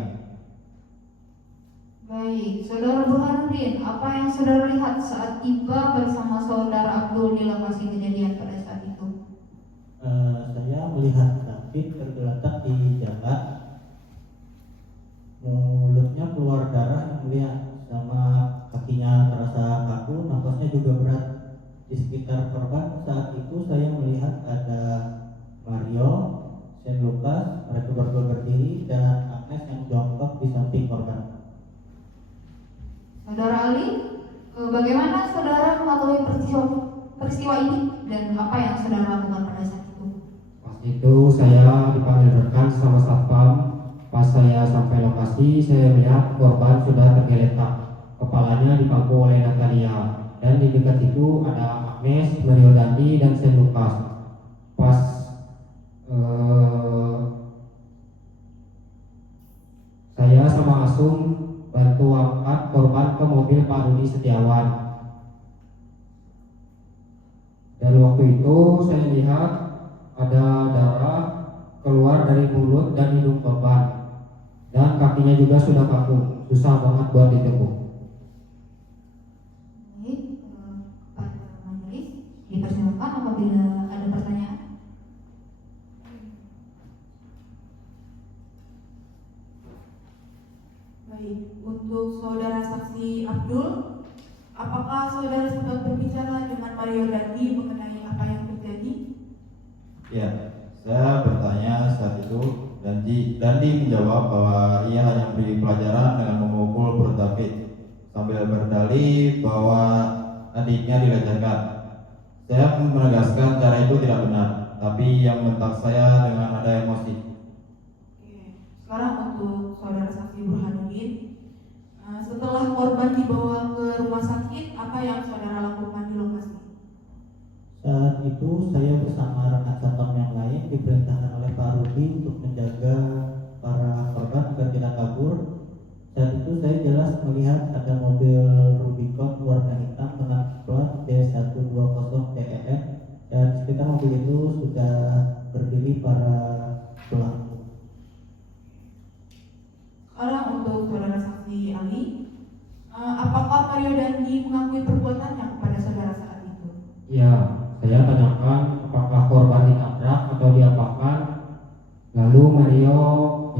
Baik, Saudara Burhanuddin, apa yang saudara lihat saat tiba bersama Saudara Abdul di lokasi kejadian pada saat itu? Saya melihat David tergeletak di jalan, mulutnya keluar darah yang mulia, sama kakinya terasa kaku, napasnya juga berat. Di sekitar korban saat itu saya melihat ada Mario, Saint Lucas, mereka berdua berdiri, dan Agnes yang jongkok di samping korban. Saudara Ali, bagaimana saudara mengetahui peristiwa ini dan apa yang saudara lakukan pada saat itu? Pas itu saya dipanggil rekan sama satpam. Pas saya sampai lokasi, saya melihat korban sudah tergeletak, kepalanya dipangku oleh Natalia, dan di dekat itu ada Agnes, Mario Dandi, dan Saint Lucas. Pas saya sama Asum bantu angkat korban ke mobil Pak Rudi Setiawan, dan waktu itu saya lihat ada darah keluar dari mulut dan hidung korban, dan kakinya juga sudah kaku, susah banget buat ditekuk. Baik, kepada majelis dipersilakan apabila ada pertanyaan. Baik, untuk saudara saksi Abdul, apakah saudara sempat berbicara dengan Mario Dandi mengenai apa yang terjadi? Ya, saya bertanya saat itu, dan Dandi menjawab bahwa ia hanya beri pelajaran dengan memukul perut David sambil berdalih bahwa adiknya dilecehkan. Saya menegaskan cara itu tidak benar, tapi ia membentak saya dengan ada emosi. Oke, sekarang untuk saudara saksi Burhanuddin, setelah korban dibawa ke rumah sakit, apa yang saudara lakukan di lokasi? Saat itu saya bersama rekan satpam yang lain diperintahkan oleh Pak Rudi untuk menjaga para korban agar tidak kabur. Saat itu saya jelas melihat ada mobil Rubicon warna hitam dengan plat D120TEN, dan di sekitar mobil itu sudah berdiri para pelaku. Sekarang untuk saudara saksi Ali, apakah Mario Dandi mengakui perbuatannya kepada saudara saat itu? Ya, saya tanyakan apakah korban ditabrak atau diapakan. Lalu Mario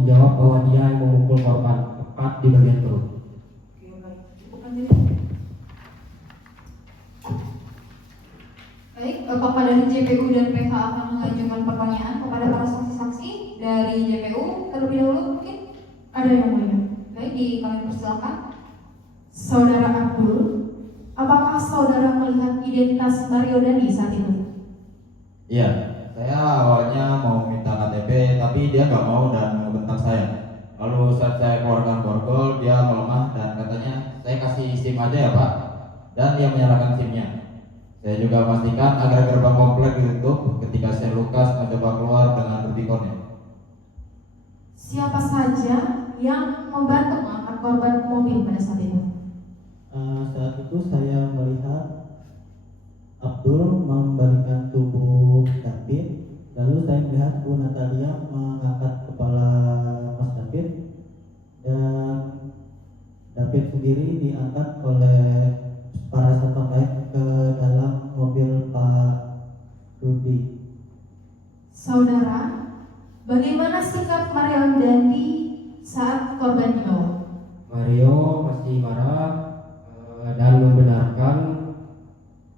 menjawab bahwa dia yang memukul korban tepat di bagian perut. Oke, baik. Cukup majelis. Baik, apakah dari JPU dan PH akan mengajukan pertanyaan kepada para saksi-saksi dari JPU terlebih dahulu mungkin? Ada yang mulia. Baik, kami persilakan. Saudara Abdul, apakah saudara melihat identitas Mario Dandi saat itu? Iya, saya awalnya mau minta KTP, tapi dia nggak mau dan membentak saya. Lalu saat saya keluarkan borgol, dia melemah dan katanya, saya kasih SIM aja ya Pak. Dan dia menyalakan SIM-nya. Saya juga memastikan agar gerbang komplek ditutup ketika Saint Lucas mencoba keluar dengan Rubiconnya. Siapa saja yang membantu mengangkat korban ke mobil pada saat itu? Saat itu saya melihat Abdul membalikan tubuh David, lalu saya melihat Bu Natalia mengangkat kepala Mas David, dan David sendiri diangkat oleh para satpam lain ke dalam mobil Pak Rudi. Saudara, bagaimana sikap Mario Dandi saat korban dibawa? Mario masih marah dan membenarkan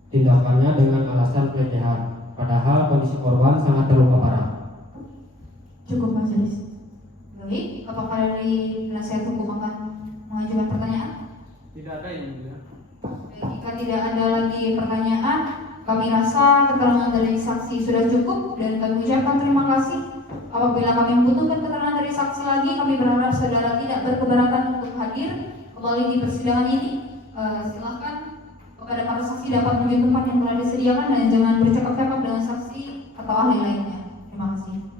tindakannya dengan alasan pelecehan, padahal kondisi korban sangat terluka parah. Cukup majelis. Baik, apakah dari penasihat hukum akan mengajukan pertanyaan? Tidak ada yang mulia. Baik, jika tidak ada lagi pertanyaan, kami rasa keterangan dari saksi sudah cukup dan kami ucapkan terima kasih. Apabila kami membutuhkan keterangan dari saksi lagi, kami berharap saudara tidak berkeberatan untuk hadir kembali di persidangan ini. Silakan kepada para saksi dapat menuju tempat yang telah disediakan dan jangan bercakap-cakap dengan saksi atau ahli lainnya. Terima kasih.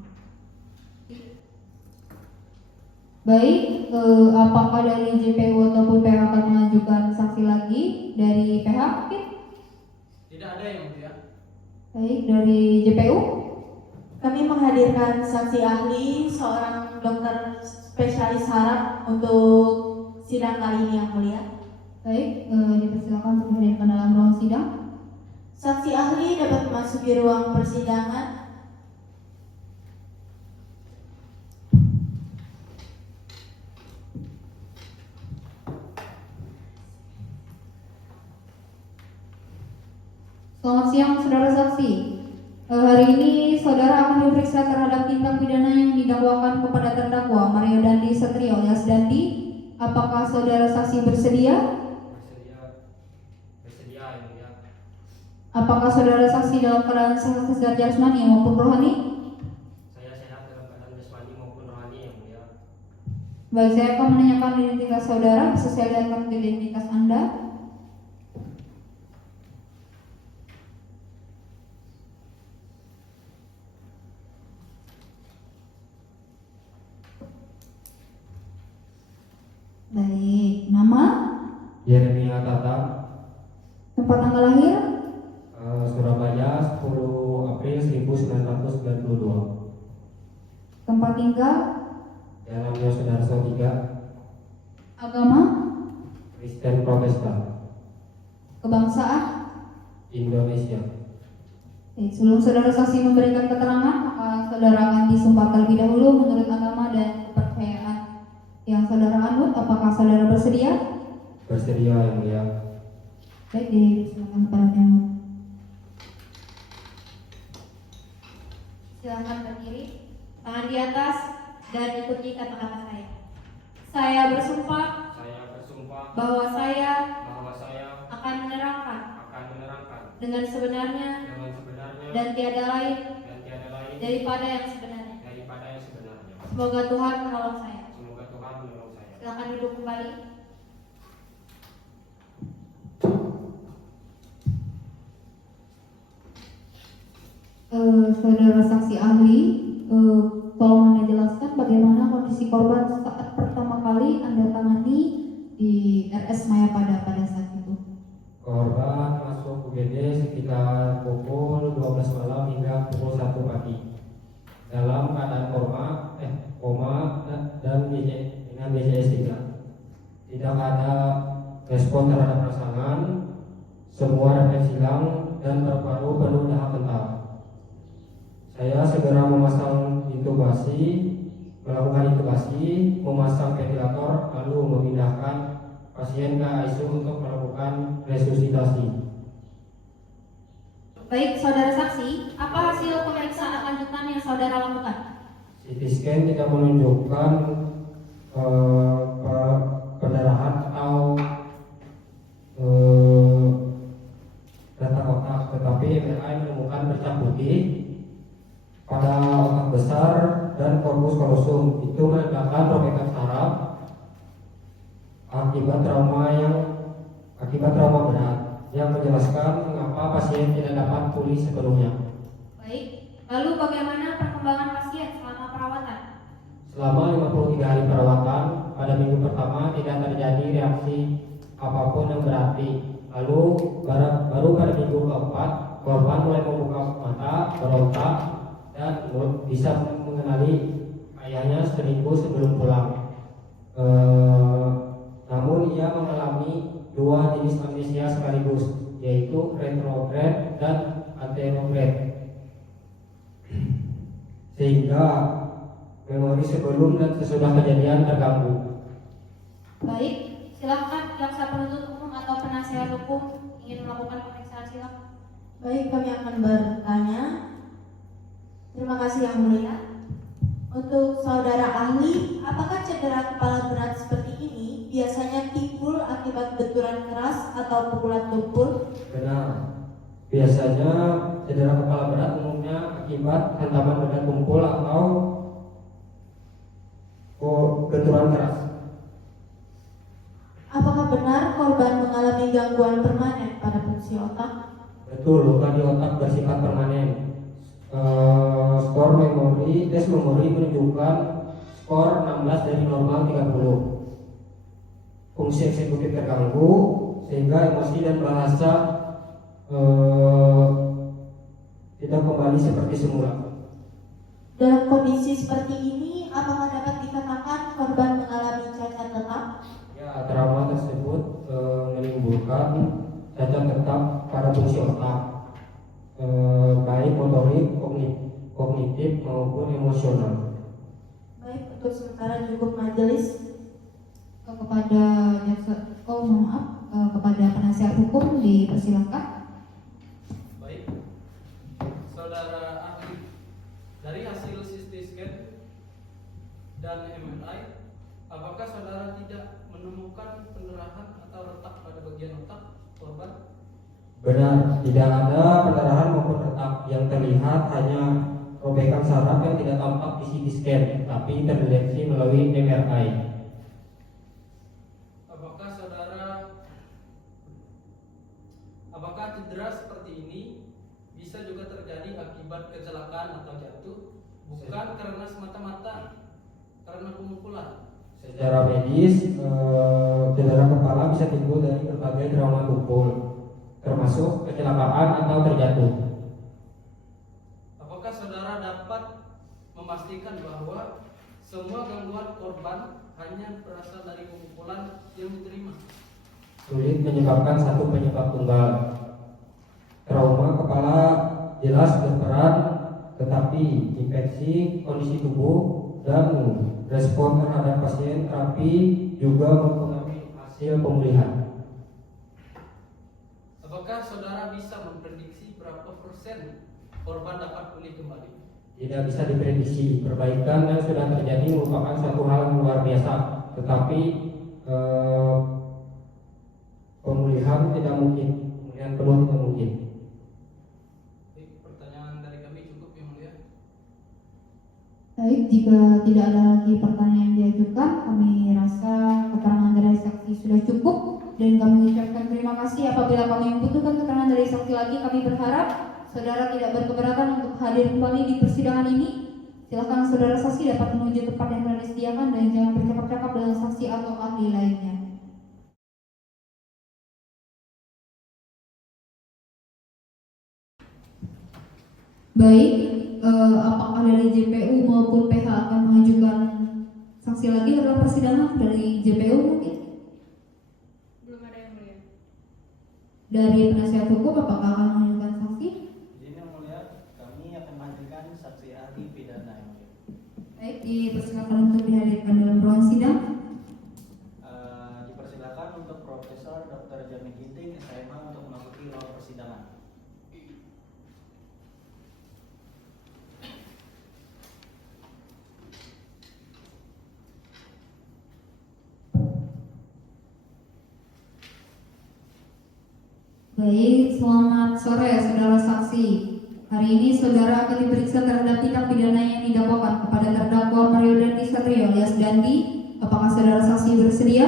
Baik, apakah dari JPU ataupun PH akan mengajukan saksi lagi dari PH? Mungkin? Tidak ada yang mulia. Baik, dari JPU? Kami menghadirkan saksi ahli seorang dokter spesialis saraf untuk sidang kali ini yang mulia. Baik, dipersilakan untuk dihadirkan dalam ruang sidang. Saksi ahli dapat memasuki ruang persidangan. Selamat siang, saudara saksi. Hari ini saudara akan diperiksa terhadap tindak pidana yang didakwakan kepada terdakwa Mario Dandi Satrio alias Dandi. Apakah saudara saksi bersedia? Bersedia yang mulia. Apakah saudara saksi dalam keadaan sehat secara jasmani maupun rohani? Saya sehat dalam keadaan jasmani maupun rohani yang mulia. Baik, saya akan menanyakan identitas saudara. Bisa saya lihatkan identitas Anda? Baik, nama, Yeremia Tata, tempat tanggal lahir, Surabaya 10 April 1992. tempat tinggal, Jalan Yosudarso 3, agama, Kristen Protestan, kebangsaan. Indonesia. Baik, sebelum saudara saksi memberikan keterangan, maka saudara akan disumpah terlebih dahulu menurut agama dan kepercayaan yang saudara anut. Apakah saudara bersedia? Bersedia yang mulia. Baik, silakan kepada yang Silakan berdiri, tangan di atas, dan ikuti kata-kata saya. Saya bersumpah bahwa saya akan menerangkan dengan sebenarnya dan tiada lain daripada yang sebenarnya. Semoga Tuhan menolong saya. Silakan duduk kembali. Saudara saksi ahli, tolong Anda jelaskan bagaimana kondisi korban saat pertama kali Anda tangani di RS Mayapada pada saat itu. Korban masuk UGD sekitar pukul 12 malam hingga pukul 1 pagi. Dalam keadaan koma dan dengan BCS 3. Tidak ada respon terhadap rangsangan, semua refleks hilang dan paru-paru penuh dahak kental. Saya segera melakukan intubasi, memasang ventilator, lalu memindahkan pasien ke ICU untuk melakukan resusitasi. Baik, saudara saksi, apa hasil pemeriksaan lanjutan yang saudara lakukan? CT scan tidak menunjukkan pendarahan atau retak otak, tetapi MRI menemukan bercak putih pada otak besar dan korpus kolosum. Itu menandakan robekan saraf akibat trauma berat, yang menjelaskan mengapa pasien tidak dapat pulih sepenuhnya. Baik, lalu bagaimana perkembangan pasien selama perawatan? Selama 53 hari perawatan, pada minggu pertama tidak terjadi reaksi apapun yang berarti. Lalu baru pada minggu keempat, korban mulai membuka mata, berontak, dan bisa mengenali ayahnya seminggu sebelum pulang. Namun ia mengalami dua jenis amnesia sekaligus, yaitu retrograde dan anterograde, sehingga memori sebelum dan sesudah kejadian terganggu. Baik, silakan jaksa penuntut umum atau penasihat hukum ingin melakukan pemeriksaan, silakan. Baik, kami akan bertanya. Terima kasih yang mulia. Untuk saudara ahli, apakah cedera kepala berat seperti ini biasanya timbul akibat benturan keras atau pukulan tumpul? Benar. Biasanya cedera kepala berat umumnya akibat hantaman benda tumpul atau benturan keras. Apakah benar korban mengalami gangguan permanen pada fungsi otak? Betul, luka di otak bersifat permanen. Tes memori menunjukkan skor 16 dari normal 30. Fungsi eksekutif terganggu sehingga emosi dan bahasa tidak kembali seperti semula. Dalam kondisi seperti ini, apakah dapat dikatakan korban mengalami cacat tetap? Ya, trauma tersebut menimbulkan cacat tetap pada fungsi otak, baik motorik, kognitif maupun emosional. Baik, untuk sementara cukup majelis. Kepada kepada penasihat hukum dipersilakan. Baik, saudara ahli, dari hasil CT scan dan MRI, apakah saudara tidak menemukan pendarahan atau retak pada bagian otak korban? Benar, tidak ada pendarahan maupun retak. Yang terlihat hanya robekan saraf yang tidak tampak di CT scan, tapi terdeteksi melalui MRI. Apakah cedera seperti ini bisa juga terjadi akibat kecelakaan atau jatuh, bukan karena semata-mata karena pemukulan? Secara medis, cedera kepala bisa timbul dari berbagai trauma tumpul, termasuk kecelakaan atau terjatuh. Apakah saudara dapat memastikan bahwa semua gangguan korban hanya berasal dari pemukulan yang diterima? Sulit menyebabkan satu penyebab tunggal. Trauma kepala jelas berperan, tetapi infeksi, kondisi tubuh, dan respon terhadap pasien terapi juga mempengaruhi hasil pemulihan. Apakah saudara bisa memprediksi berapa persen korban dapat pulih kembali? Tidak bisa diprediksi. Perbaikan yang sudah terjadi merupakan satu hal yang luar biasa, tetapi pemulihan tidak mungkin, pemulihan penuh tidak mungkin. Baik, pertanyaan dari kami cukup, Yang Mulia. Baik, jika tidak ada lagi pertanyaan yang diajukan, kami rasa keterangan dari saksi sudah cukup dan kami ucapkan terima kasih. Apabila kami membutuhkan keterangan dari saksi lagi, kami berharap saudara tidak berkeberatan untuk hadir kembali di persidangan ini. Silakan saudara saksi dapat menuju tempat yang telah disediakan dan jangan bercakap-cakap dengan saksi atau ahli lainnya. Baik, apakah dari JPU maupun PH akan mengajukan saksi lagi dalam persidangan? Dari JPU mungkin? Belum ada yang mulia. Dari penasihat hukum apakah akan mengajukan saksi? Izin yang mulia, kami akan mengajukan saksi ahli pidana yang mulia. Baik, dipersilakan untuk dihadirkan dalam ruang sidang. Dipersilakan untuk Profesor Dr. Jami Ginting, SMA untuk memasuki ruang persidangan. Baik, selamat sore saudara saksi. Hari ini saudara akan diperiksa terhadap tindak pidana yang didakwakan kepada terdakwa Mario Dandi Satrio alias Dandi. Apakah saudara saksi bersedia?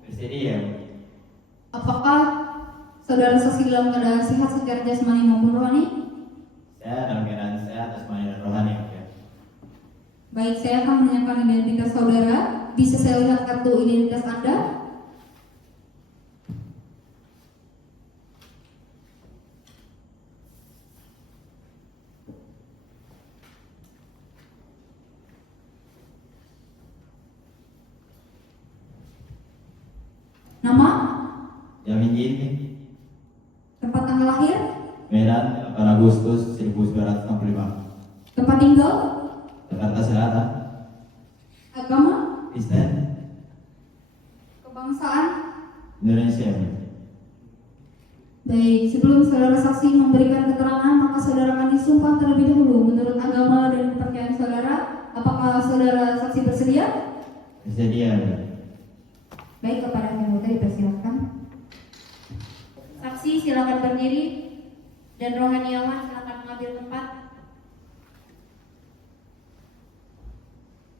Bersedia. Apakah saudara saksi dalam keadaan sehat secara jasmani maupun rohani? Saya dalam keadaan sehat, jasmani dan rohani. Ya. Baik, saya akan menanyakan identitas saudara. Bisa saya lihat kartu identitas Anda? Nama? Jamin Ginting, Tempat tanggal lahir? Medan, 8 Agustus 1965. Tempat tinggal? Jakarta Selatan, Agama? Kristen, Kebangsaan? Indonesia. Baik, sebelum saudara saksi memberikan keterangan, maka saudara akan disumpah terlebih dahulu menurut agama dan kepercayaan saudara. Apakah saudara saksi bersedia? Bersedia. Baik, kepada yang mulia dipersilakan. Saksi silakan berdiri dan rohaniawan silakan mengambil tempat.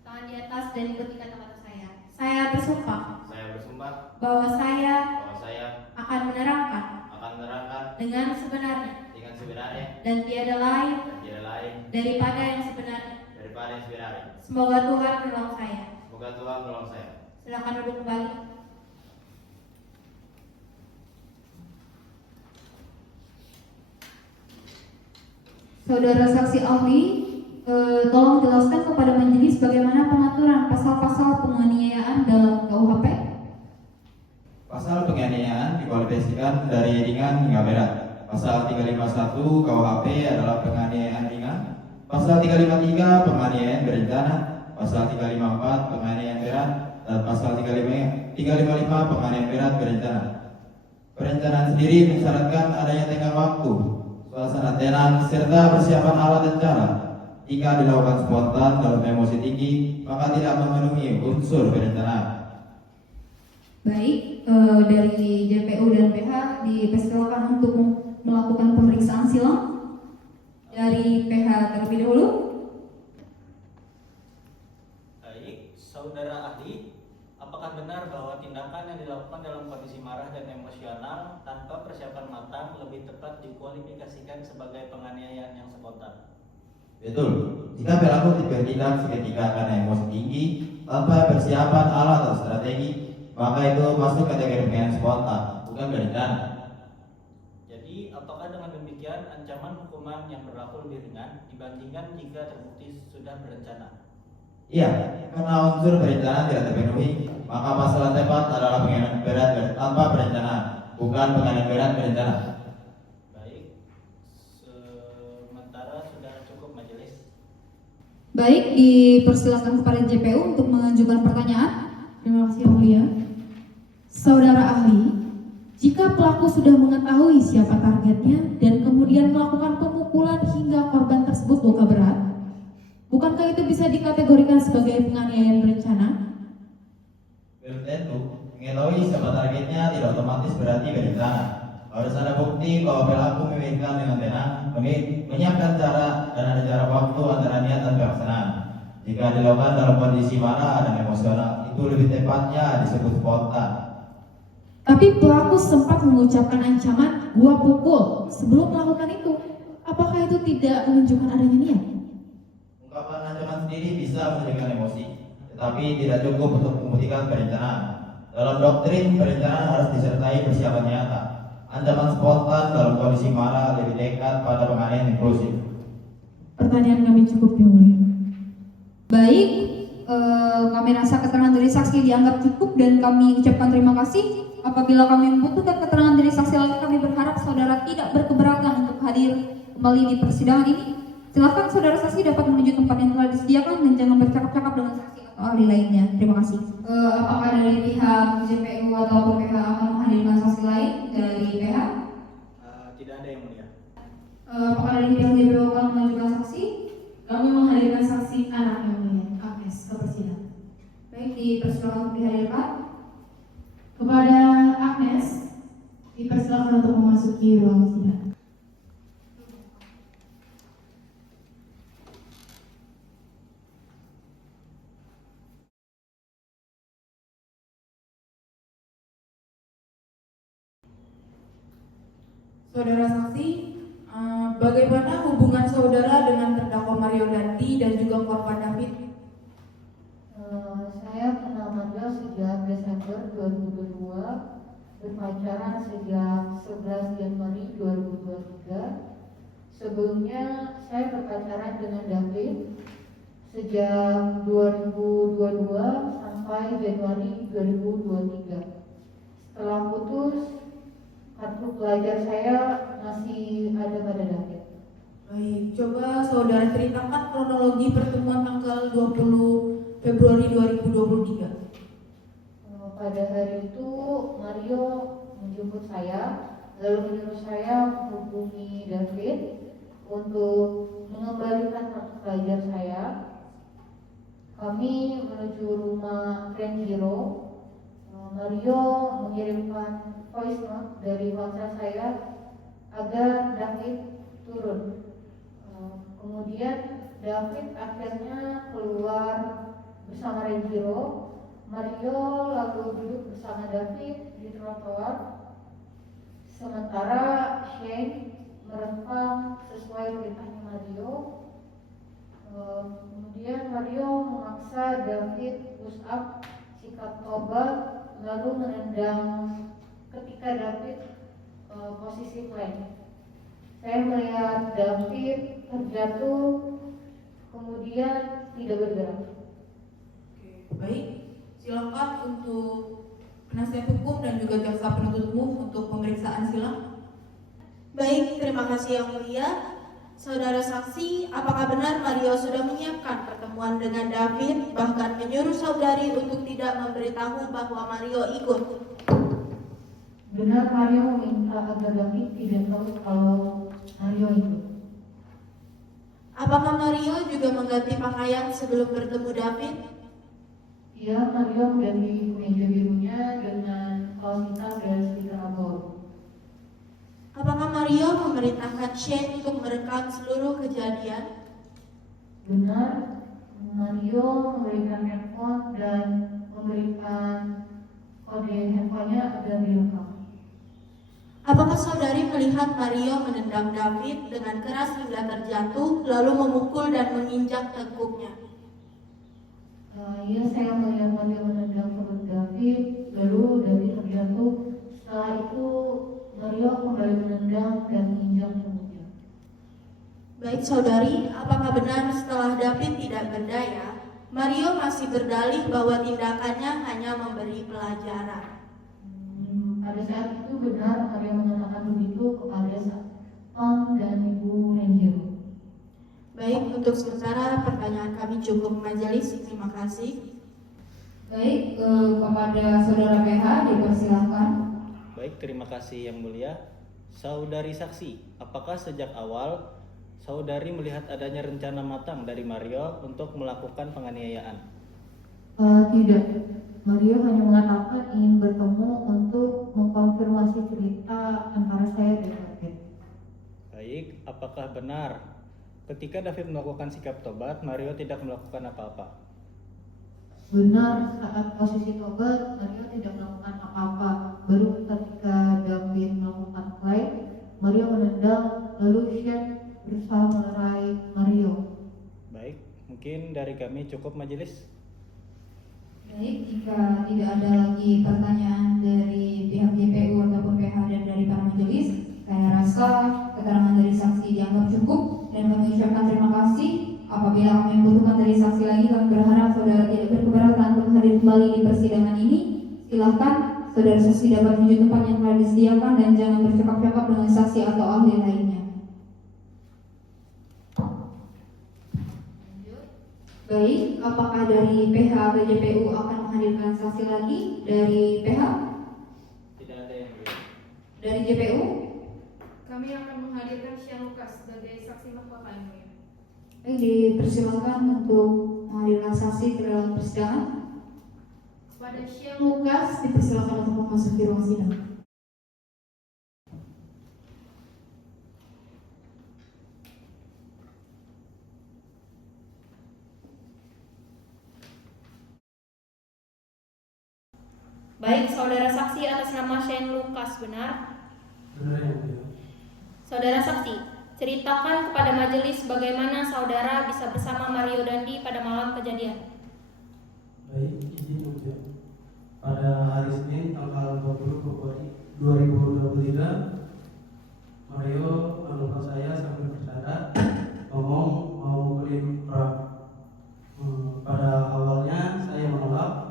Tangan di atas dan ikuti kata-kata saya. Saya bersumpah Saya bersumpah bahwa saya bahwa saya akan menerangkan akan menerangkan dengan sebenarnya dengan sebenarnya dan tiada lain dan tidak lain daripada yang sebenarnya daripada inspirasi. Semoga Tuhan menolong saya. Semoga Tuhan menolong saya. Silakan duduk kembali. Saudara saksi ahli, tolong jelaskan kepada majelis bagaimana pengaturan pasal-pasal penganiayaan dalam KUHP. Pasal penganiayaan dikualifikasikan dari ringan hingga berat. Pasal 351 KUHP adalah penganiayaan ringan. Pasal 353 penganiayaan berencana. Pasal 354 penganiayaan berat dan pasal 355 penganiayaan berat berencana. Perencanaan sendiri mensyaratkan adanya tenggang waktu, suasana tenang, serta persiapan alat dan cara. Jika dilakukan spontan dalam emosi tinggi, maka tidak memenuhi unsur perencanaan. Baik, dari JPU dan PH dipersilakan untuk melakukan pemeriksaan silang. Dari PH terlebih dahulu. Baik, saudara ahli, apakah benar bahwa tindakan yang dilakukan dalam kondisi marah dan emosional tanpa persiapan matang lebih tepat dikualifikasikan sebagai penganiayaan yang spontan? Betul. Jika pelaku bertindak seketika karena emosi tinggi tanpa persiapan alat atau strategi, maka itu masuk kategori penganiayaan spontan, bukan berencana. Jadi, apakah dengan demikian ancaman hukuman yang berlaku lebih ringan dibandingkan jika terbukti sudah berencana? Iya, karena unsur perencanaan tidak terpenuhi, maka pasal yang tepat adalah penganiayaan berat tanpa perencanaan, bukan penganiayaan berat berencana. Baik, sementara sudah cukup majelis. Baik, dipersilakan kepada JPU untuk mengajukan pertanyaan. Terima kasih yang mulia. Saudara ahli, jika pelaku sudah mengetahui siapa targetnya dan kemudian melakukan pemukulan hingga korban tersebut luka berat, bukankah itu bisa dikategorikan sebagai penganiayaan berencana? Belum tentu. Mengetahui siapa targetnya tidak otomatis berarti berencana. Harus ada bukti bahwa pelaku memikirkan dengan tenang, menyiapkan cara dan ada jarak waktu antara niat dan pelaksanaan. Jika dilakukan dalam kondisi marah dan emosional, itu lebih tepatnya disebut spontan. Tapi pelaku sempat mengucapkan ancaman "gua pukul" sebelum melakukan itu. Apakah itu tidak menunjukkan adanya niat? Ungkapan ancaman sendiri bisa menunjukkan emosi, tetapi tidak cukup untuk membuktikan perencanaan. Dalam doktrin, perencanaan harus disertai persiapan nyata. Ancaman spontan dalam kondisi marah lebih dekat pada penganiayaan impulsif. Pertanyaan kami cukup yang mulia. Baik, kami rasa keterangan dari saksi dianggap cukup dan kami ucapkan terima kasih. Apabila kami membutuhkan keterangan dari saksi lagi, kami berharap saudara tidak berkeberatan untuk hadir kembali di persidangan ini. Silakan saudara saksi dapat menuju tempat yang telah disediakan dan jangan bercakap-cakap dengan saksi atau ahli lainnya. Terima kasih. Apakah dari pihak JPU atau PH akan menghadirkan saksi lain dari PH? Tidak ada yang mulia. Apakah dari pihak JPU akan mengajukan saksi? Kami menghadirkan saksi anak yang mulia, Agnes, ke persidangan. Baik, dipersilakan untuk dihadirkan. Kepada Agnes, dipersilakan untuk memasuki ruang sidang. Saudara saksi, bagaimana hubungan saudara dengan terdakwa Mario Dandi dan juga korban David? Saya kenal Mario sejak Desember 2022, berpacaran sejak 11 Januari 2023. Sebelumnya saya berpacaran dengan David sejak 2022 sampai Januari 2023. Setelah putus, kartu pelajar saya masih ada pada David. Baik, coba saudara ceritakan kronologi pertemuan tanggal 20 Februari 2023. Pada hari itu Mario menjemput saya, lalu menyuruh saya menghubungi David untuk mengembalikan kartu pelajar saya. Kami menuju rumah Grand Hero. Mario mengirimkan voice note dari WhatsApp saya agar David turun. Kemudian David akhirnya keluar bersama Renjiro. Mario lalu duduk bersama David di trotoar, sementara Shane merekam sesuai perintahnya Mario. Kemudian sikap tobat, lalu menendang ketika David posisi plank. Saya melihat David terjatuh, kemudian tidak bergerak. Oke, baik. Silakan untuk penasihat hukum dan juga jaksa penuntut umum untuk pemeriksaan silang. Baik, terima kasih Yang Mulia. Saudara saksi, apakah benar Mario sudah menyiapkan pertemuan dengan David, bahkan menyuruh saudari untuk tidak memberitahu bahwa Mario ikut? Benar, Mario meminta agar David tidak tahu kalau Mario ikut. Apakah Mario juga mengganti pakaian sebelum bertemu David? Ya, Mario mengganti kemeja birunya dengan kaos hitam dan stiker abu. Apakah Mario memerintahkan Shane untuk merekam seluruh kejadian? Benar, Mario memberikan handphone dan memberikan kode handphonenya agar direkam. Apakah saudari melihat Mario menendang David dengan keras hingga terjatuh, lalu memukul dan menginjak tengkuknya? Ya, saya melihat Mario menendang perut David, lalu David terjatuh. Setelah itu Mario kembali menendang dan menginjak tengkuknya. Baik saudari, apakah benar setelah David tidak berdaya, Mario masih berdalih bahwa tindakannya hanya memberi pelajaran? Pada saat itu benar Mario mengatakan begitu kepada Tom dan Ibu Renjiro. Baik, untuk sementara pertanyaan kami cukup majelis. Terima kasih. Baik, kepada saudara PH dipersilahkan. Baik, terima kasih Yang Mulia. Saudari saksi, apakah sejak awal saudari melihat adanya rencana matang dari Mario untuk melakukan penganiayaan? Tidak, Mario hanya mengatakan ingin bertemu untuk mengkonfirmasi cerita antara saya dan David. Baik, apakah benar ketika David melakukan sikap tobat, Mario tidak melakukan apa-apa? Benar, saat posisi tobat Mario tidak melakukan apa-apa. Baru ketika David melakukan plank, Mario menendang, lalu Shane berusaha melerai Mario. Baik, mungkin dari kami cukup majelis. Baik, jika tidak ada lagi pertanyaan dari pihak JPU ataupun PH dan dari para majelis, saya rasa keterangan dari saksi dianggap cukup dan kami ucapkan terima kasih. Apabila kami membutuhkan dari saksi lagi, kami berharap saudara tidak berkeberatan untuk hadir kembali di persidangan ini. Silahkan saudara saksi dapat menuju tempat yang telah disediakan dan jangan bercakap-cakap dengan saksi atau ahli lainnya. Baik, apakah dari PH atau JPU akan menghadirkan saksi lagi dari PH? Tidak ada yang boleh. Dari JPU? Kami akan menghadirkan Shane Lucas sebagai saksi mahkota yang mulia. Baik, dipersilakan untuk menghadirkan saksi ke dalam persidangan. Kepada Shane Lucas dipersilakan untuk memasuki ruang sidang. Baik, saudara saksi atas nama Shane Lucas benar? Benar Yang Mulia. Saudara saksi, ceritakan kepada majelis bagaimana saudara bisa bersama Mario Dandi pada malam kejadian. Baik, izin Yang Mulia. Pada hari Senin tanggal 20 Februari 2023, Mario menelpon saya sambil bercanda ngomong mau mukulin perang. Pada awalnya saya menolak,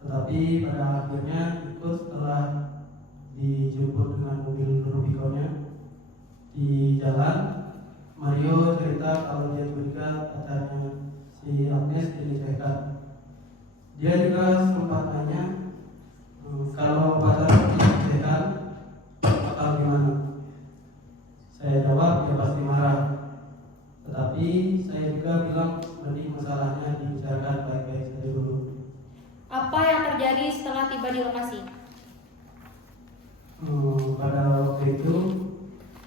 tetapi pada akhirnya ikut setelah dijemput dengan mobil Rubiconnya. Di jalan, Mario cerita kalau dia curiga pacarnya si Agnes dilecehkan. Dia juga sempat nanya kalau pacarnya dilecehkan bakal gimana. Saya jawab dia pasti marah. Tetapi saya juga bilang mending masalahnya dibicarakan baik-baik saja dulu. Apa yang terjadi setelah tiba di lokasi? Pada waktu itu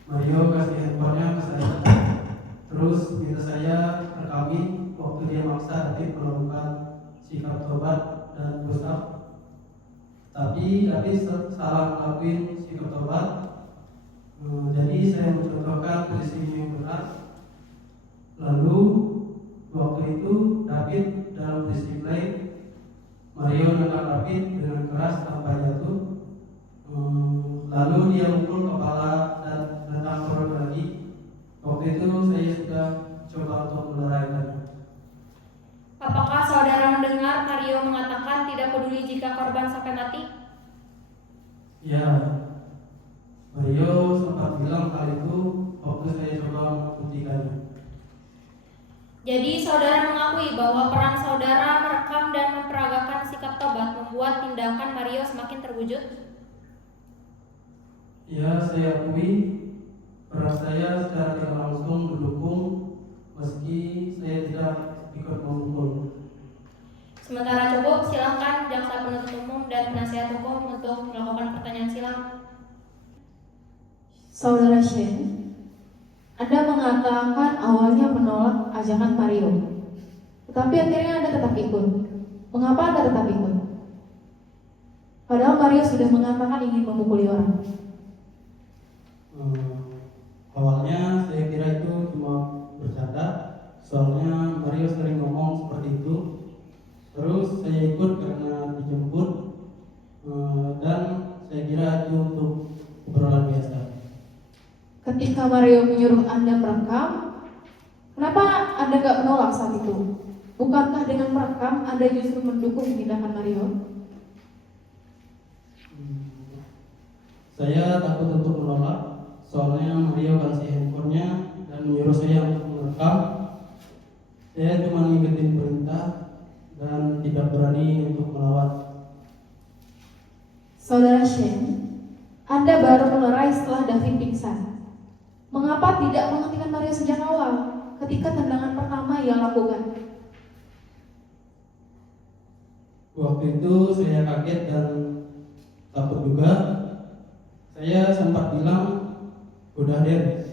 Mario kasih handphonenya ke saya, terus minta saya rekamin waktu dia maksa David melakukan sikap tobat dan push-up. Tapi David salah ngelakuin sikap tobat. Jadi saya mencontohkan posisinya yang benar. Lalu waktu itu David dalam posisi plank, Mario nendang David dengan keras tanpa jatuh. Lalu dia mukul kepala dan nendang perut lagi. Waktu itu saya sudah coba untuk meleraikannya. Apakah saudara mendengar Mario mengatakan tidak peduli jika korban sampai mati? Ya, Mario sempat bilang hal itu waktu saya coba membuktikannya. Jadi saudara mengakui bahwa peran saudara merekam dan memperagakan sikap tobat membuat tindakan Mario semakin terwujud? Ya, saya akui peran saya secara tidak langsung mendukung meski saya tidak ikut memukul. Sementara cukup, silahkan jaksa penuntut umum dan penasihat hukum untuk melakukan pertanyaan silang. Saudara Shen, Anda mengatakan awalnya menolak ajakan Mario, tetapi akhirnya Anda tetap ikut. Mengapa Anda tetap ikut? Padahal Mario sudah mengatakan ingin memukuli orang. Awalnya saya kira itu cuma bercanda, soalnya Mario sering ngomong seperti itu. Terus saya ikut karena dijemput, dan saya kira itu untuk obrolan biasa. Ketika Mario menyuruh Anda merekam, kenapa Anda nggak menolak saat itu? Bukankah dengan merekam Anda justru mendukung tindakan Mario? Saya takut untuk menolak, soalnya Mario kasih handphonenya dan menyuruh saya untuk merekam. Saya cuma ngikutin perintah dan tidak berani untuk melawan. Saudara Shen, Anda baru melerai setelah David pingsan. Mengapa tidak menghentikan Mario sejak awal ketika tendangan pertama ia lakukan? Waktu itu saya kaget dan takut juga. Saya sempat bilang, udah deh,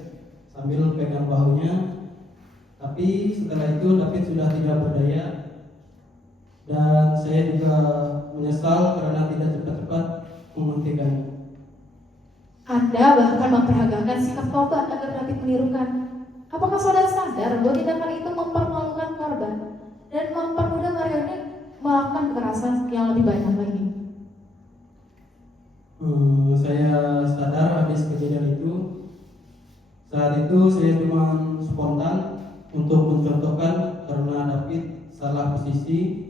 sambil pegang bahunya. Tapi setelah itu David sudah tidak berdaya. Dan saya juga menyesal karena tidak cepat-cepat menghentikannya. Anda bahkan memperagakan sikap tobat agar David menirukan. Apakah saudara sadar bahwa tindakan itu mempermalukan korban dan mempermudah Mario ini melakukan kekerasan yang lebih banyak lagi? Saya sadar habis kejadian itu. Saat itu saya cuma spontan untuk mencontohkan karena David salah posisi.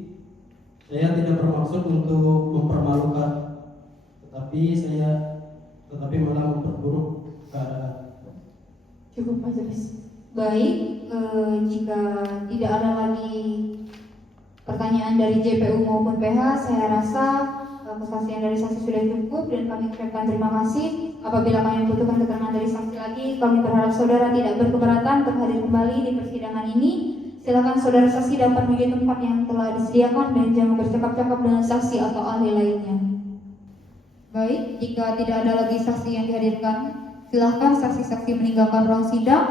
Saya tidak bermaksud untuk mempermalukan, tetapi malah memperburuk keadaan. Cukup majelis. Baik, jika tidak ada lagi pertanyaan dari JPU maupun PH, saya rasa kesaksian dari saksi sudah cukup dan kami ucapkan terima kasih. Apabila kami membutuhkan keterangan dari saksi lagi, kami berharap saudara tidak berkeberatan untuk hadir kembali di persidangan ini. Silakan saudara saksi dapat menuju tempat yang telah disediakan dan jangan bercakap-cakap dengan saksi atau ahli lainnya. Baik, jika tidak ada lagi saksi yang dihadirkan, silakan saksi-saksi meninggalkan ruang sidang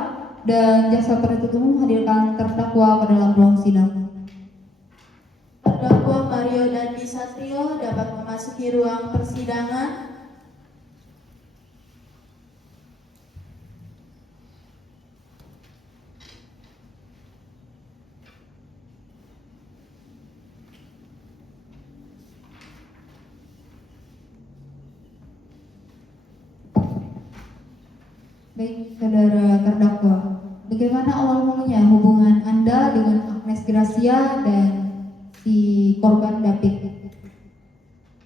dan jaksa penuntut umum hadirkan terdakwa ke dalam ruang sidang. Terdakwa Mario Dandi Satrio dapat memasuki ruang persidangan. Baik, saudara terdakwa, bagaimana awal mulanya hubungan Anda dengan Agnes Gracia dan si korban David?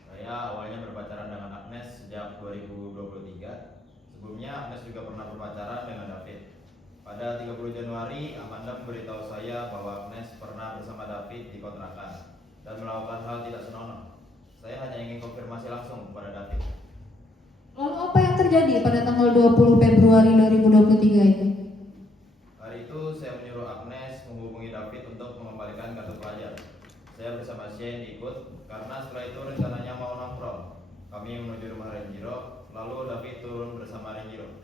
Saya awalnya berpacaran dengan Agnes sejak 2023. Sebelumnya Agnes juga pernah berpacaran dengan David. Pada 30 Januari, Amanda memberitahu saya bahwa Agnes pernah bersama David di kontrakan dan melakukan hal tidak senonoh. Saya hanya ingin konfirmasi langsung kepada David. Lalu apa yang terjadi pada tanggal 20 Februari 2023 itu? Hari itu saya menyuruh Agnes menghubungi David untuk mengembalikan kartu pelajar. Saya bersama Shane ikut karena setelah itu rencananya mau nongkrong. Kami menuju rumah Renjiro, lalu David turun bersama Renjiro.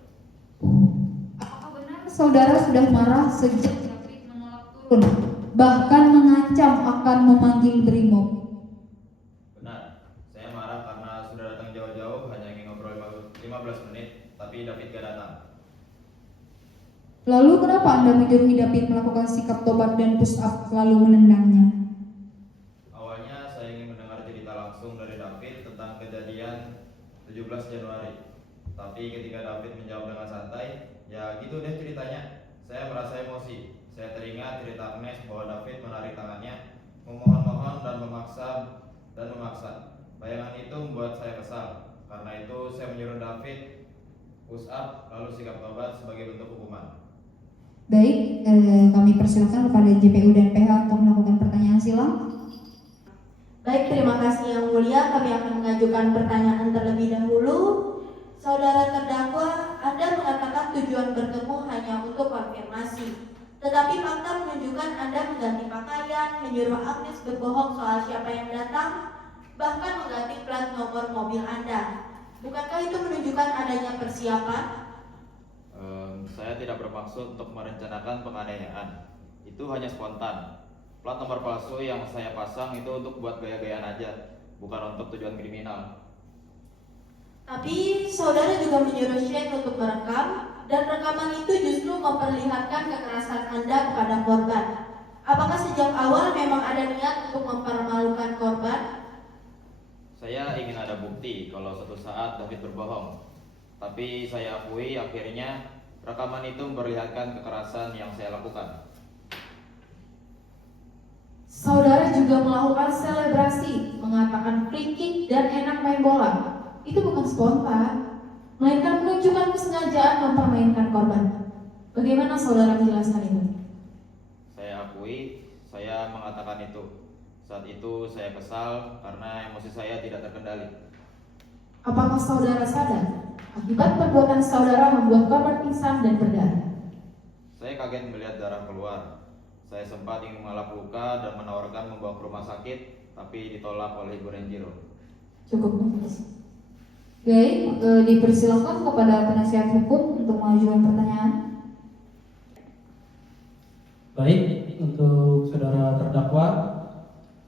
Apakah benar saudara sudah marah sejak David menolak turun, bahkan mengancam akan memanggil Brimob? Benar, saya marah karena sudah datang jauh-jauh hanya ingin ngobrol 15 menit, tapi David gak datang. Lalu kenapa Anda menyuruh David melakukan sikap tobat dan push up lalu menendangnya? Awalnya saya ingin mendengar 17 Januari. Tapi ketika David menjawab dengan santai, ya gitu deh ceritanya. Saya merasa emosi. Saya teringat cerita Agnes bahwa David menarik tangannya, memohon-mohon dan memaksa. Bayangan itu membuat saya kesal. Karena itu saya menyuruh David push up lalu sikap tobat sebagai bentuk hukuman. Baik, kami persilakan kepada JPU dan PH untuk melakukan pertanyaan silang. Baik, terima kasih Yang Mulia. Kami akan mengajukan pertanyaan terlebih dahulu. Saudara terdakwa, Anda mengatakan tujuan bertemu hanya untuk konfirmasi. Tetapi fakta menunjukkan Anda mengganti pakaian, menyuruh Agnes berbohong soal siapa yang datang, bahkan mengganti plat nomor mobil Anda. Bukankah itu menunjukkan adanya persiapan? Saya tidak bermaksud untuk merencanakan penganiayaan. Itu hanya spontan. Plat nomor palsu yang saya pasang itu untuk buat gaya-gayaan aja, bukan untuk tujuan kriminal. Tapi saudara juga menyuruh Shane untuk merekam, dan rekaman itu justru memperlihatkan kekerasan Anda kepada korban. Apakah sejak awal memang ada niat untuk mempermalukan korban? Saya ingin ada bukti kalau suatu saat David berbohong. Tapi saya akui akhirnya rekaman itu memperlihatkan kekerasan yang saya lakukan. Saudara juga melakukan selebrasi, mengatakan free kick dan enak main bola. Itu bukan spontan, melainkan menunjukkan kesengajaan mempermainkan korban. Bagaimana saudara menjelaskan itu? Saya akui, saya mengatakan itu. Saat itu saya kesal karena emosi saya tidak terkendali. Apakah saudara sadar akibat perbuatan saudara membuat korban pingsan dan berdarah? Saya kaget melihat darah keluar. Saya sempat ingin mengelap luka dan menawarkan membawa ke rumah sakit, tapi ditolak oleh Ibu Renjiro. Cukup, Mas. Baik, dipersilakan kepada penasihat hukum untuk mengajukan pertanyaan. Baik, untuk saudara terdakwa,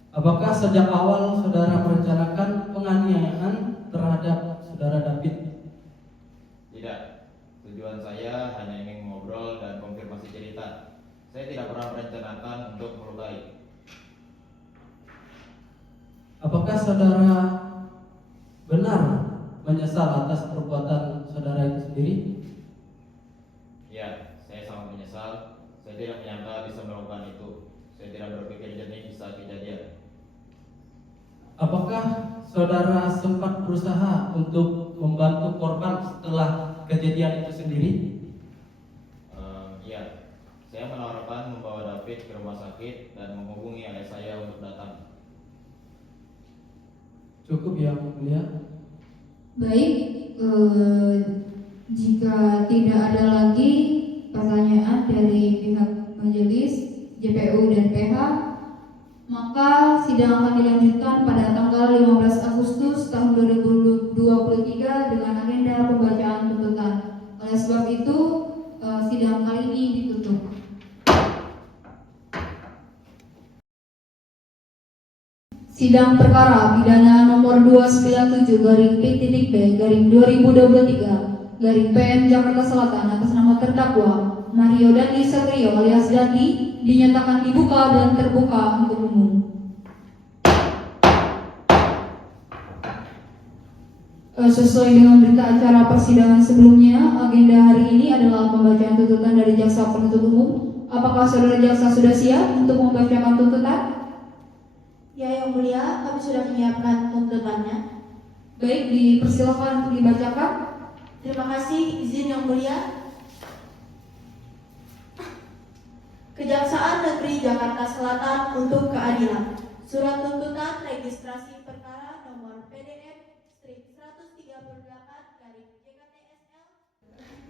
apakah sejak awal saudara merencanakan penganiayaan terhadap saudara David? Tidak, tujuan saya hanya ingin ngobrol dan konfirmasi cerita. Saya tidak pernah merencanakan untuk melukai. Apakah saudara benar menyesal atas perbuatan saudara itu sendiri? Ya, saya sangat menyesal. Saya tidak menyangka bisa melakukan itu. Saya tidak berpikir jernih bisa kejadian. Apakah saudara sempat berusaha untuk membantu korban setelah kejadian itu sendiri? Iya, saya menawarkan membawa David ke rumah sakit dan menghubungi ayah saya untuk datang. Cukup ya, Mulia. Baik, jika tidak ada lagi pertanyaan dari pihak majelis, JPU dan PH, maka sidang akan dilanjutkan pada tanggal 15 Agustus tahun 2023 dengan agenda pembacaan tuntutan. Oleh sebab itu, sidang kali ini ditutup. Sidang perkara pidana nomor 297/P.B/2023 Jakarta Selatan atas nama terdakwa Mario Dandi Satrio alias Dandi dinyatakan dibuka dan terbuka untuk umum. Sesuai dengan berita acara persidangan sebelumnya, agenda hari ini adalah pembacaan tuntutan dari jaksa penuntut umum. Apakah saudara jaksa sudah siap untuk membacakan tuntutan? Ya, Yang Mulia, kami sudah menyiapkan tuntutannya. Baik, dipersilakan untuk dibacakan. Terima kasih, izin Yang Mulia. Kejaksaan Negeri Jakarta Selatan untuk keadilan. Surat tuntutan registrasi perkara nomor PDF-138/JKTSL.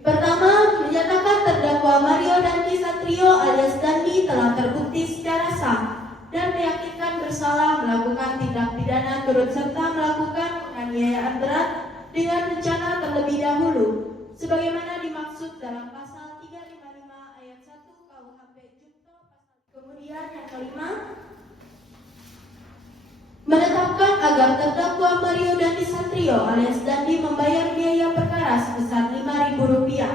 Pertama, menyatakan terdakwa Mario Dandi Satrio alias Dandi telah terbukti secara sah dan meyakinkan bersalah melakukan tindak pidana turut serta melakukan penganiayaan berat dengan rencana terlebih dahulu sebagaimana dimaksud dalam pasal 355 ayat 1 KUHP Junto pasal. Kemudian yang kelima, menetapkan agar terdakwa Mario Dandi Satrio alias Dandi membayar biaya perkara sebesar Rp5.000.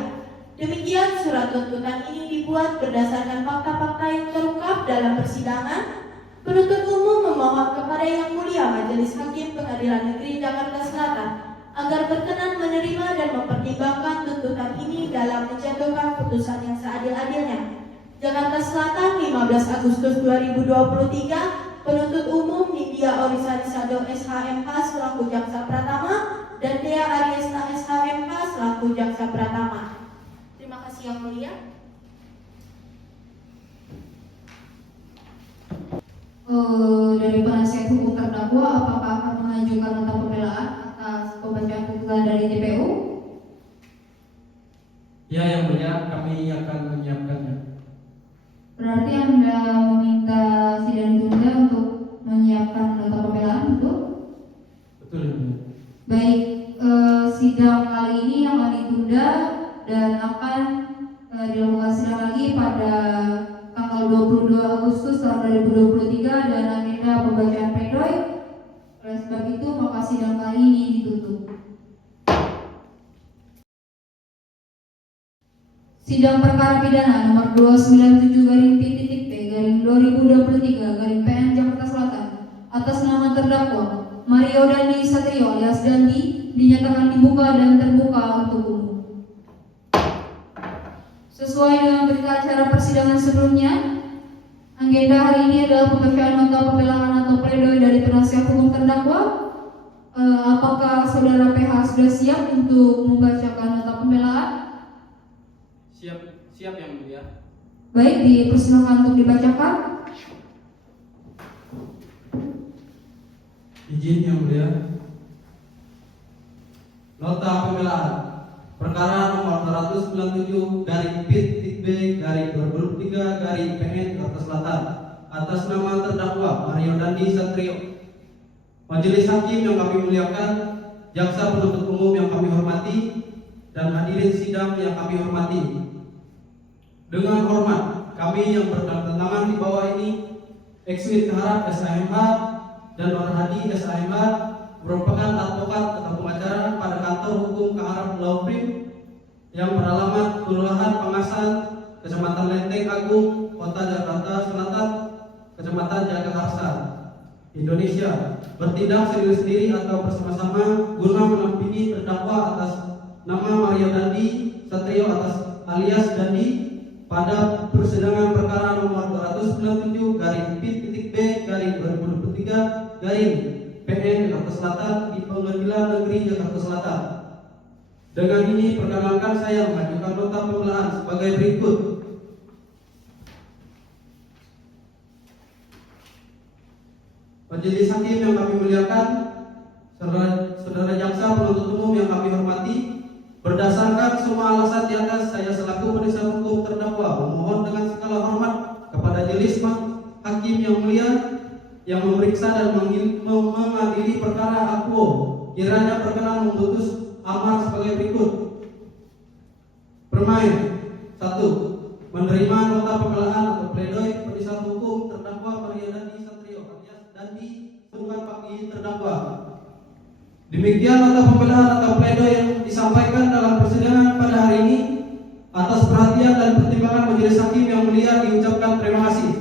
Demikian surat tuntutan ini dibuat berdasarkan fakta-fakta yang terungkap dalam persidangan. Penuntut umum memohon kepada Yang Mulia Majelis Hakim Pengadilan Negeri Jakarta Selatan agar berkenan menerima dan mempertimbangkan tuntutan ini dalam menjatuhkan putusan yang seadil-adilnya. Jakarta Selatan, 15 Agustus 2023, penuntut umum Nindya Orisalisado SHMH selaku Jaksa Pratama dan Dea Ariesta SHMH selaku Jaksa Pratama. Terima kasih Yang Mulia. Dari penasihat hukum terdakwa, apakah akan mengajukan nota pembelaan atas pembacaan tuntutan dari JPU? Ya, Yang Mulia, kami akan menyiapkannya. Berarti Anda meminta sidang ditunda untuk menyiapkan nota pembelaan, betul? Betul, Yang Mulia. Baik, sidang kali ini akan ditunda dan akan dilakukan sidang lagi pada tanggal 22 Agustus tahun 2023 dan agenda pembacaan pledoi. Oleh sebab itu, maka sidang kali ini ditutup. Sidang perkara pidana nomor 297-P-2023-PN Jakarta Selatan atas nama terdakwa Mario Dandi Satrio alias Dandi dinyatakan dibuka dan terbuka untuk umum. Sesuai dengan berita acara persidangan sebelumnya, agenda hari ini adalah pembacaan nota pembelaan atau pledoi dari penasihat hukum terdakwa. Apakah saudara PH sudah siap untuk membacakan nota pembelaan? Siap Yang Mulia. Baik, dipersilakan untuk dibacakan. Izin Yang Mulia. Nota pembelaan perkara nomor 297-P-2023-PN Jakarta Selatan atas nama terdakwa Mario Dandi Satrio. Majelis hakim yang kami muliakan, jaksa penuntut umum yang kami hormati, dan hadirin sidang yang kami hormati. Dengan hormat, kami yang bertentangan di bawah ini, Ekswit Keharap SHMH dan Nur Hadi SHMH, merupakan advokat atau pengacara pada kantor hukum Keharap Law Firm yang beralamat Kelurahan Pangasan, Kecamatan Lenteng Agung, Kota Jakarta Selatan, Kecamatan Jagakarsa, Indonesia, bertindak sendiri-sendiri atau bersama-sama guna menampingi terdakwa atas nama Mario Dandi Satrio alias Dandi pada persidangan perkara nomor 297-B-2023-PN Jakarta Selatan di Pengadilan Negeri Jakarta Selatan. Dengan ini perkenankan saya mengajukan nota pembelaan sebagai berikut. Majelis hakim yang kami muliakan, saudara jaksa penuntut umum yang kami hormati, berdasarkan semua alasan di atas, saya selaku penasihat hukum terdakwa memohon dengan segala hormat kepada majelis hakim yang mulia yang memeriksa dan mengadili perkara akuo, kiranya berkenan memutus amar sebagai berikut. Permain 1. Menerima nota pembelaan atau pledoi penasihat hukum terdakwa Mario Dandi Satrio alias Dandi bukan bagi terdakwa. Demikian nota pembelaan atau pledoi yang disampaikan dalam persidangan pada hari ini. Atas perhatian dan pertimbangan majelis hakim yang mulia diucapkan terima kasih.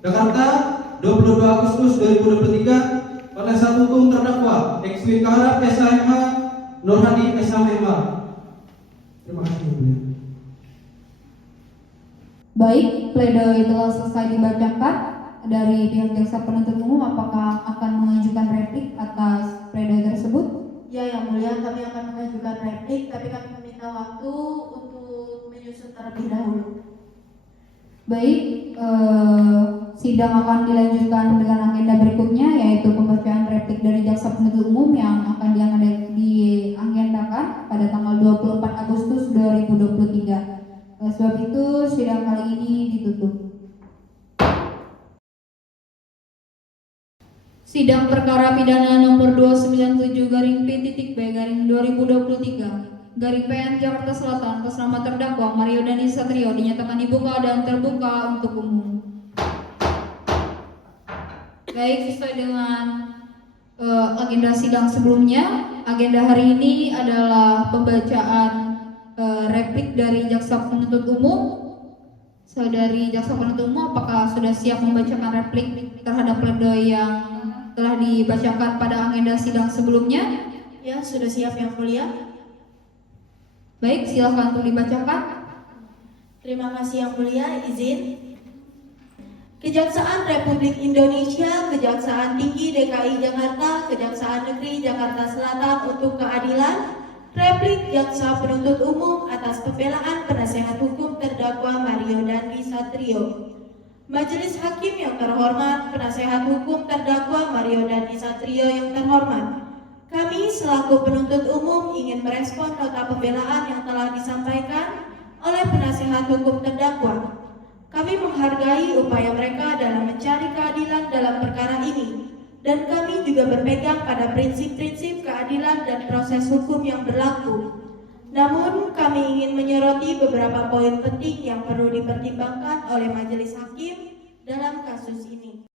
Jakarta, 22 Agustus 2023, penasihat hukum terdakwa Ekswit Keharap SHMH, Nur Hadi SHMH. Terima kasih. Baik, pledoi telah selesai dibacakan. Dari pihak jaksa penuntut umum, apakah akan mengajukan replik atas pledoi tersebut? Ya, Yang Mulia, kami akan mengajukan replik, tapi kami meminta waktu untuk menyusun terlebih dahulu. Baik, sidang akan dilanjutkan dengan agenda berikutnya, yaitu pembacaan replik dari jaksa penuntut umum yang akan diagendakan pada tanggal 24 Agustus 2023. Oleh sebab itu, sidang kali ini ditutup. Sidang perkara pidana nomor 297-P-B-2023-PN Jakarta Selatan atas nama terdakwa Mario Dandi Satrio dinyatakan dibuka dan terbuka untuk umum. Baik, sesuai dengan agenda sidang sebelumnya, agenda hari ini adalah pembacaan replik dari jaksa penuntut umum. Saudari jaksa penuntut umum, apakah sudah siap membacakan replik terhadap pledoi yang telah dibacakan pada agenda sidang sebelumnya? Ya, sudah siap Yang Mulia. Baik, silakan untuk dibacakan. Terima kasih Yang Mulia, izin. Kejaksaan Republik Indonesia, Kejaksaan Tinggi DKI Jakarta, Kejaksaan Negeri Jakarta Selatan untuk Keadilan, replik Jaksa Penuntut Umum atas pembelaan penasehat hukum terdakwa Mario Dandi Satrio. Majelis Hakim yang terhormat, penasehat hukum terdakwa Mario Dandi Satrio yang terhormat, kami selaku penuntut umum ingin merespon nota pembelaan yang telah disampaikan oleh penasehat hukum terdakwa. Kami menghargai upaya mereka dalam mencari keadilan dalam perkara ini, dan kami juga berpegang pada prinsip-prinsip keadilan dan proses hukum yang berlaku. Namun, kami ingin menyoroti beberapa poin penting yang perlu dipertimbangkan oleh majelis hakim dalam kasus ini.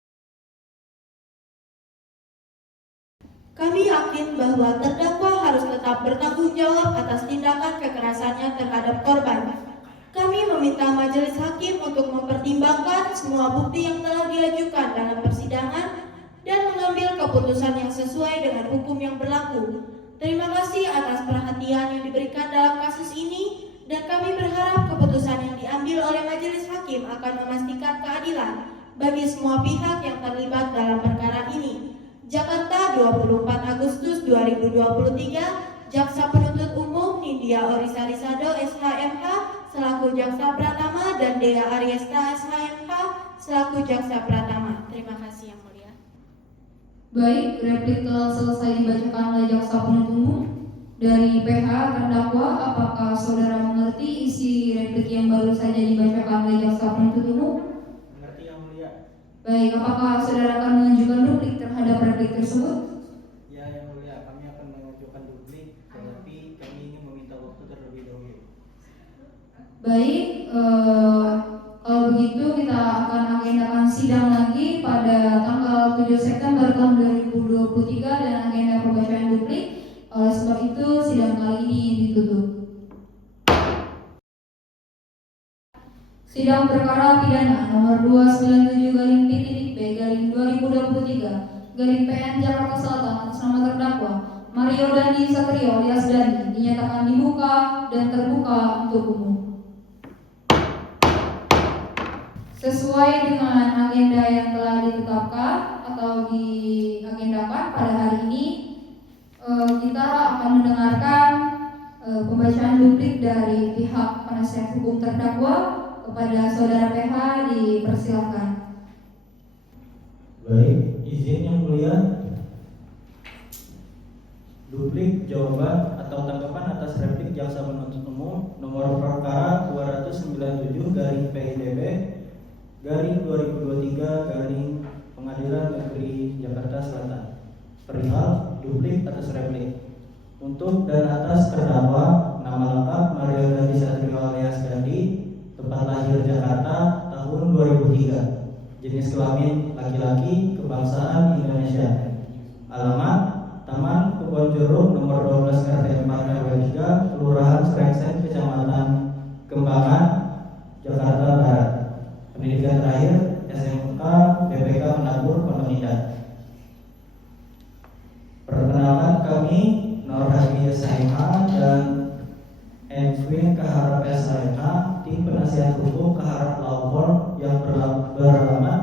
Kami yakin bahwa terdakwa harus tetap bertanggung jawab atas tindakan kekerasannya terhadap korban. Kami meminta majelis hakim untuk mempertimbangkan semua bukti yang telah diajukan dalam persidangan dan mengambil keputusan yang sesuai dengan hukum yang berlaku. Terima kasih atas perhatian yang diberikan dalam kasus ini, dan kami berharap keputusan yang diambil oleh majelis hakim akan memastikan keadilan bagi semua pihak yang terlibat dalam perkara ini. Jakarta, 24 Agustus 2023, Jaksa Penuntut Umum Nindya Orisalisado SHMH selaku Jaksa Pratama dan Dea Ariesta SHMH selaku Jaksa Pratama. Terima kasih Yang Mulia. Baik, replik telah selesai dibacakan oleh Jaksa Penuntut Umum. Dari PH terdakwa, apakah saudara mengerti isi replik yang baru saja dibacakan oleh Jaksa Penuntut Umum? Mengerti Yang Mulia. Baik, apakah saudara akan mengajukan duplik terhadap replik tersebut? Ya Yang Mulia, kami akan mengajukan duplik, tetapi kami ingin meminta waktu terlebih dahulu. Baik, kalau begitu kita akan agendakan sidang lagi pada tanggal 7 September tahun 2023 dan agenda pembacaan duplik. Oleh sebab itu sidang kali ini ditutup. Sidang perkara pidana nomor 297/P/2023/PN Jakarta Selatan atas nama terdakwa Mario Dandi Satrio alias Dandi dinyatakan dibuka dan terbuka untuk umum. Sesuai dengan agenda yang telah ditetapkan atau diagendakan pada hari ini, kita akan mendengarkan pembacaan duplik dari pihak penasihat hukum terdakwa. Kepada saudara PH dipersilakan. Baik, izin Yang Mulia. Duplik jawaban atau tanggapan atas replik Jaksa Penuntut Umum nomor perkara 297/PIDB/2023 Pengadilan Negeri Jakarta Selatan. Perihal duplik atas replik. Untuk dan atas terdakwa, nama lengkap Mario Dandi Satrio alias Dandi, tempat lahir Jakarta, tahun 2003, jenis kelamin laki-laki, kebangsaan Indonesia, alamat Taman Kebon Jeruk nomor 12 RT 4 RW 3, Kelurahan Srengseng, Kecamatan Kembangan, Jakarta Barat. Pendidikan terakhir SMK BPK Menabur, Pondok Indah. Perkenalkan, kami Nur Hadi SHMH dan Edwin Keharap SHMH, tim penasihat hukum Keharap Law Firm yang beralamat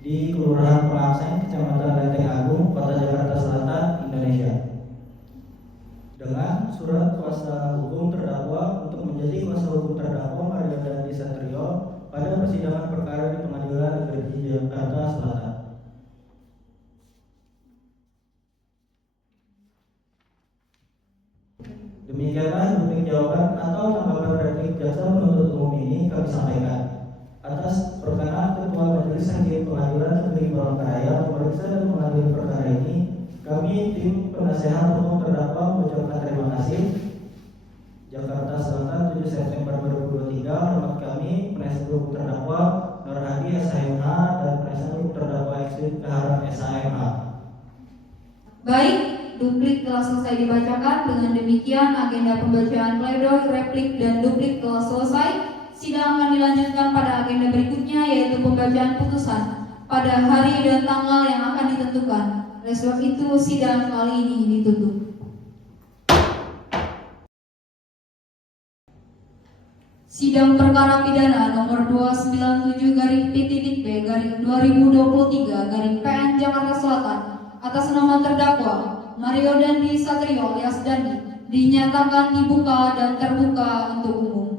di Kelurahan Pelangseng, Kecamatan Lenteng Agung, Kota Jakarta Selatan, Indonesia. Dengan surat kuasa hukum terdakwa untuk menjadi kuasa hukum terdakwa Mario Dandi Satrio pada persidangan perkara di Pengadilan Negeri Jakarta Selatan. Demikianlah duplik jawaban atau tanggapan replik Jaksa Penuntut Umum ini kami sampaikan. Atas perkenan Ketua Majelis Hakim Pengadilan Negeri Palangkaraya memeriksa dan mengadili perkara ini, kami tim penasehat hukum terdakwa mengucapkan terima kasih. Jakarta Selatan, 7 September 2023. Hormat kami penasihat hukum terdakwa Nur Hadi SHMH dan penasihat hukum terdakwa Edwin Keharap SHMH. Baik, duplik telah selesai dibacakan. Dengan demikian agenda pembacaan pledoi, replik, dan duplik telah selesai. Sidang akan dilanjutkan pada agenda berikutnya, yaitu pembacaan putusan pada hari dan tanggal yang akan ditentukan. Oleh sebab itu sidang kali ini ditutup. Sidang perkara pidana nomor 297-P.B/2023 Jakarta Selatan atas nama terdakwa Mario Dandi Satrio alias Dandi dinyatakan dibuka dan terbuka untuk umum.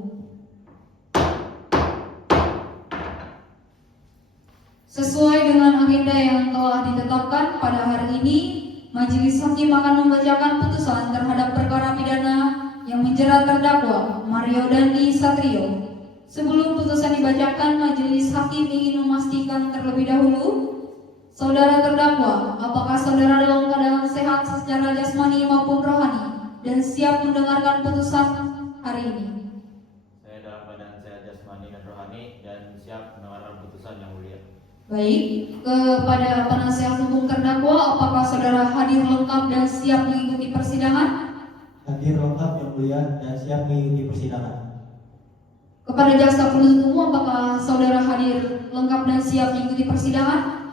Sesuai dengan agenda yang telah ditetapkan pada hari ini, Majelis Hakim akan membacakan putusan terhadap perkara pidana yang menjerat terdakwa Mario Dandi Satrio. Sebelum putusan dibacakan, Majelis Hakim ingin memastikan terlebih dahulu, saudara terdakwa, apakah saudara dalam keadaan sehat secara jasmani maupun rohani dan siap mendengarkan putusan hari ini? Saya dalam keadaan sehat jasmani dan rohani dan siap mendengarkan putusan yang mulia. Baik, kepada penasihat hukum terdakwa, apakah saudara hadir lengkap dan siap mengikuti persidangan? Hadir lengkap yang mulia dan siap mengikuti persidangan. Kepada jaksa penuntut umum, apakah saudara hadir lengkap dan siap mengikuti persidangan?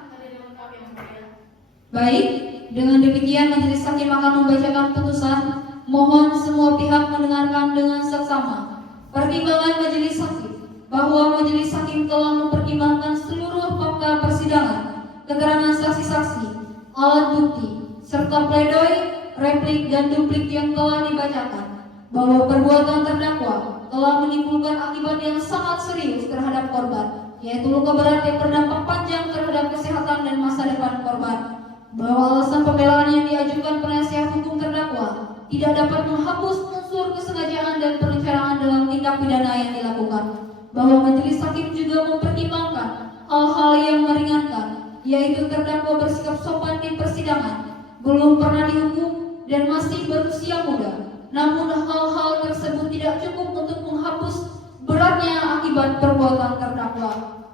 Baik, dengan demikian Majelis Hakim akan membacakan putusan. Mohon semua pihak mendengarkan dengan seksama. Pertimbangan Majelis Hakim bahwa Majelis Hakim telah mempertimbangkan seluruh fakta persidangan, keterangan saksi-saksi, alat bukti, serta pledoi, replik dan duplik yang telah dibacakan, bahwa perbuatan terdakwa telah menimbulkan akibat yang sangat serius terhadap korban, yaitu luka berat yang berdampak panjang terhadap kesehatan dan masa depan korban, bahwa alasan pembelaan yang diajukan penasihat hukum terdakwa tidak dapat menghapus unsur kesengajaan dan perencanaan dalam tindak pidana yang dilakukan, bahwa Majelis Hakim juga mempertimbangkan hal-hal yang meringankan, yaitu terdakwa bersikap sopan di persidangan, belum pernah dihukum dan masih berusia muda. Namun hal-hal tersebut tidak cukup untuk menghapus beratnya akibat perbuatan terdakwa.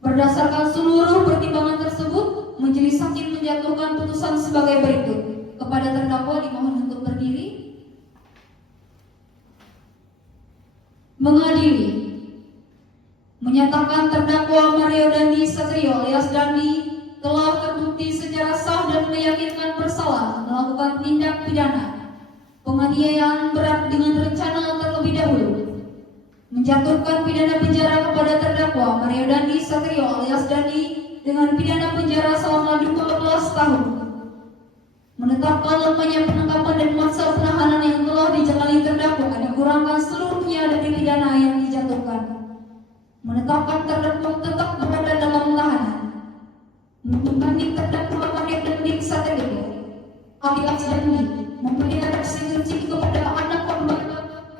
Berdasarkan seluruh pertimbangan tersebut, Majelis Hakim menjatuhkan putusan sebagai berikut. Kepada terdakwa dimohon untuk berdiri. Mengadili, menyatakan terdakwa Mario Dandi Satrio alias Dandi telah terbukti secara sah dan meyakinkan bersalah melakukan tindak pidana penganiayaan berat dengan rencana terlebih dahulu, menjatuhkan pidana penjara kepada terdakwa Mario Dandi Satrio alias Dandi dengan pidana penjara selama 12 tahun, menetapkan lamanya penangkapan dan masa penahanan yang telah dijalani terdakwa dikurangkan seluruhnya dari pidana yang dijatuhkan, menetapkan terdakwa tetap berada dalam tahanan, membanding terdakwa Mario Dandi Satrio alias Dandi memberikan restitusi kepada anak korban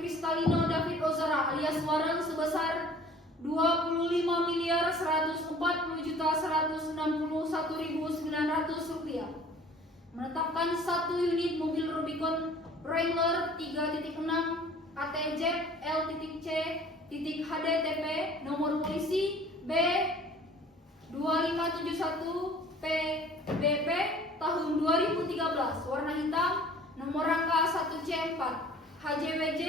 Kristalino David Ozora alias Warren sebesar 25.140.161.900 rupiah, menetapkan 1 unit mobil Rubicon Wrangler 3.6 ATJ L.C.HDTP nomor polisi B 2571 PBP tahun 2013 warna hitam nomor rangka 1C4 HJWJ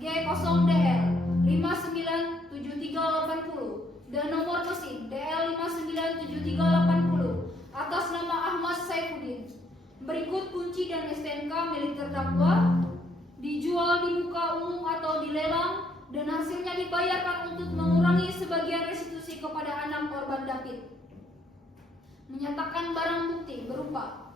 G0DL 597380 dan nomor mesin DL 597380 atas nama Ahmad Saifuddin. Berikut kunci dan STNK milik terdakwa, dijual di muka umum atau dilelang dan hasilnya dibayarkan untuk mengurangi sebagian restitusi kepada anak korban David. Menyatakan barang bukti berupa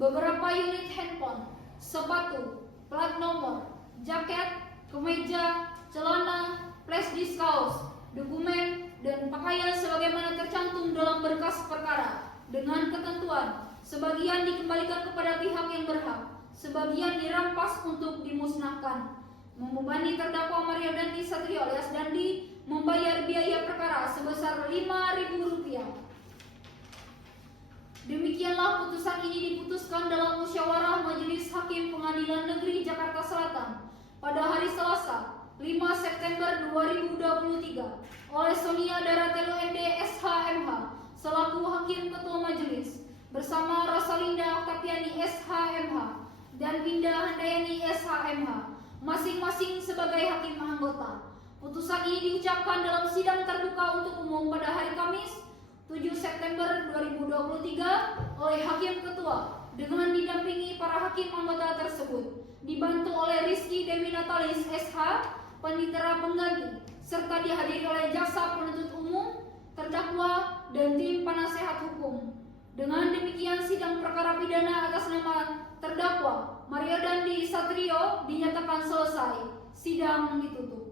beberapa unit handphone, sepatu, plat nomor, jaket, kemeja, celana, flash disk kaos, dokumen, dan pakaian sebagaimana tercantum dalam berkas perkara dengan ketentuan sebagian dikembalikan kepada pihak yang berhak, sebagian dirampas untuk dimusnahkan, membebani terdakwa Mario Dandi Satrio alias Dandi membayar biaya perkara sebesar Rp5.000. Demikianlah putusan ini diputuskan dalam musyawarah Majelis Hakim Pengadilan Negeri Jakarta Selatan pada hari Selasa 5 September 2023 oleh Sonia Daratelo MD SHMH selaku Hakim Ketua Majelis bersama Rosalinda Octaviani SHMH dan Winda Handayani SHMH masing-masing sebagai hakim anggota. Putusan ini diucapkan dalam sidang terbuka untuk umum pada hari Kamis 7 September 2023 oleh Hakim Ketua dengan didampingi para hakim anggota tersebut, dibantu oleh Rizky Dewi Natalis SH, panitera pengganti, serta dihadiri oleh jaksa penuntut umum, terdakwa, dan tim penasehat hukum. Dengan demikian sidang perkara pidana atas nama terdakwa Mario Dandi Satrio dinyatakan selesai. Sidang ditutup.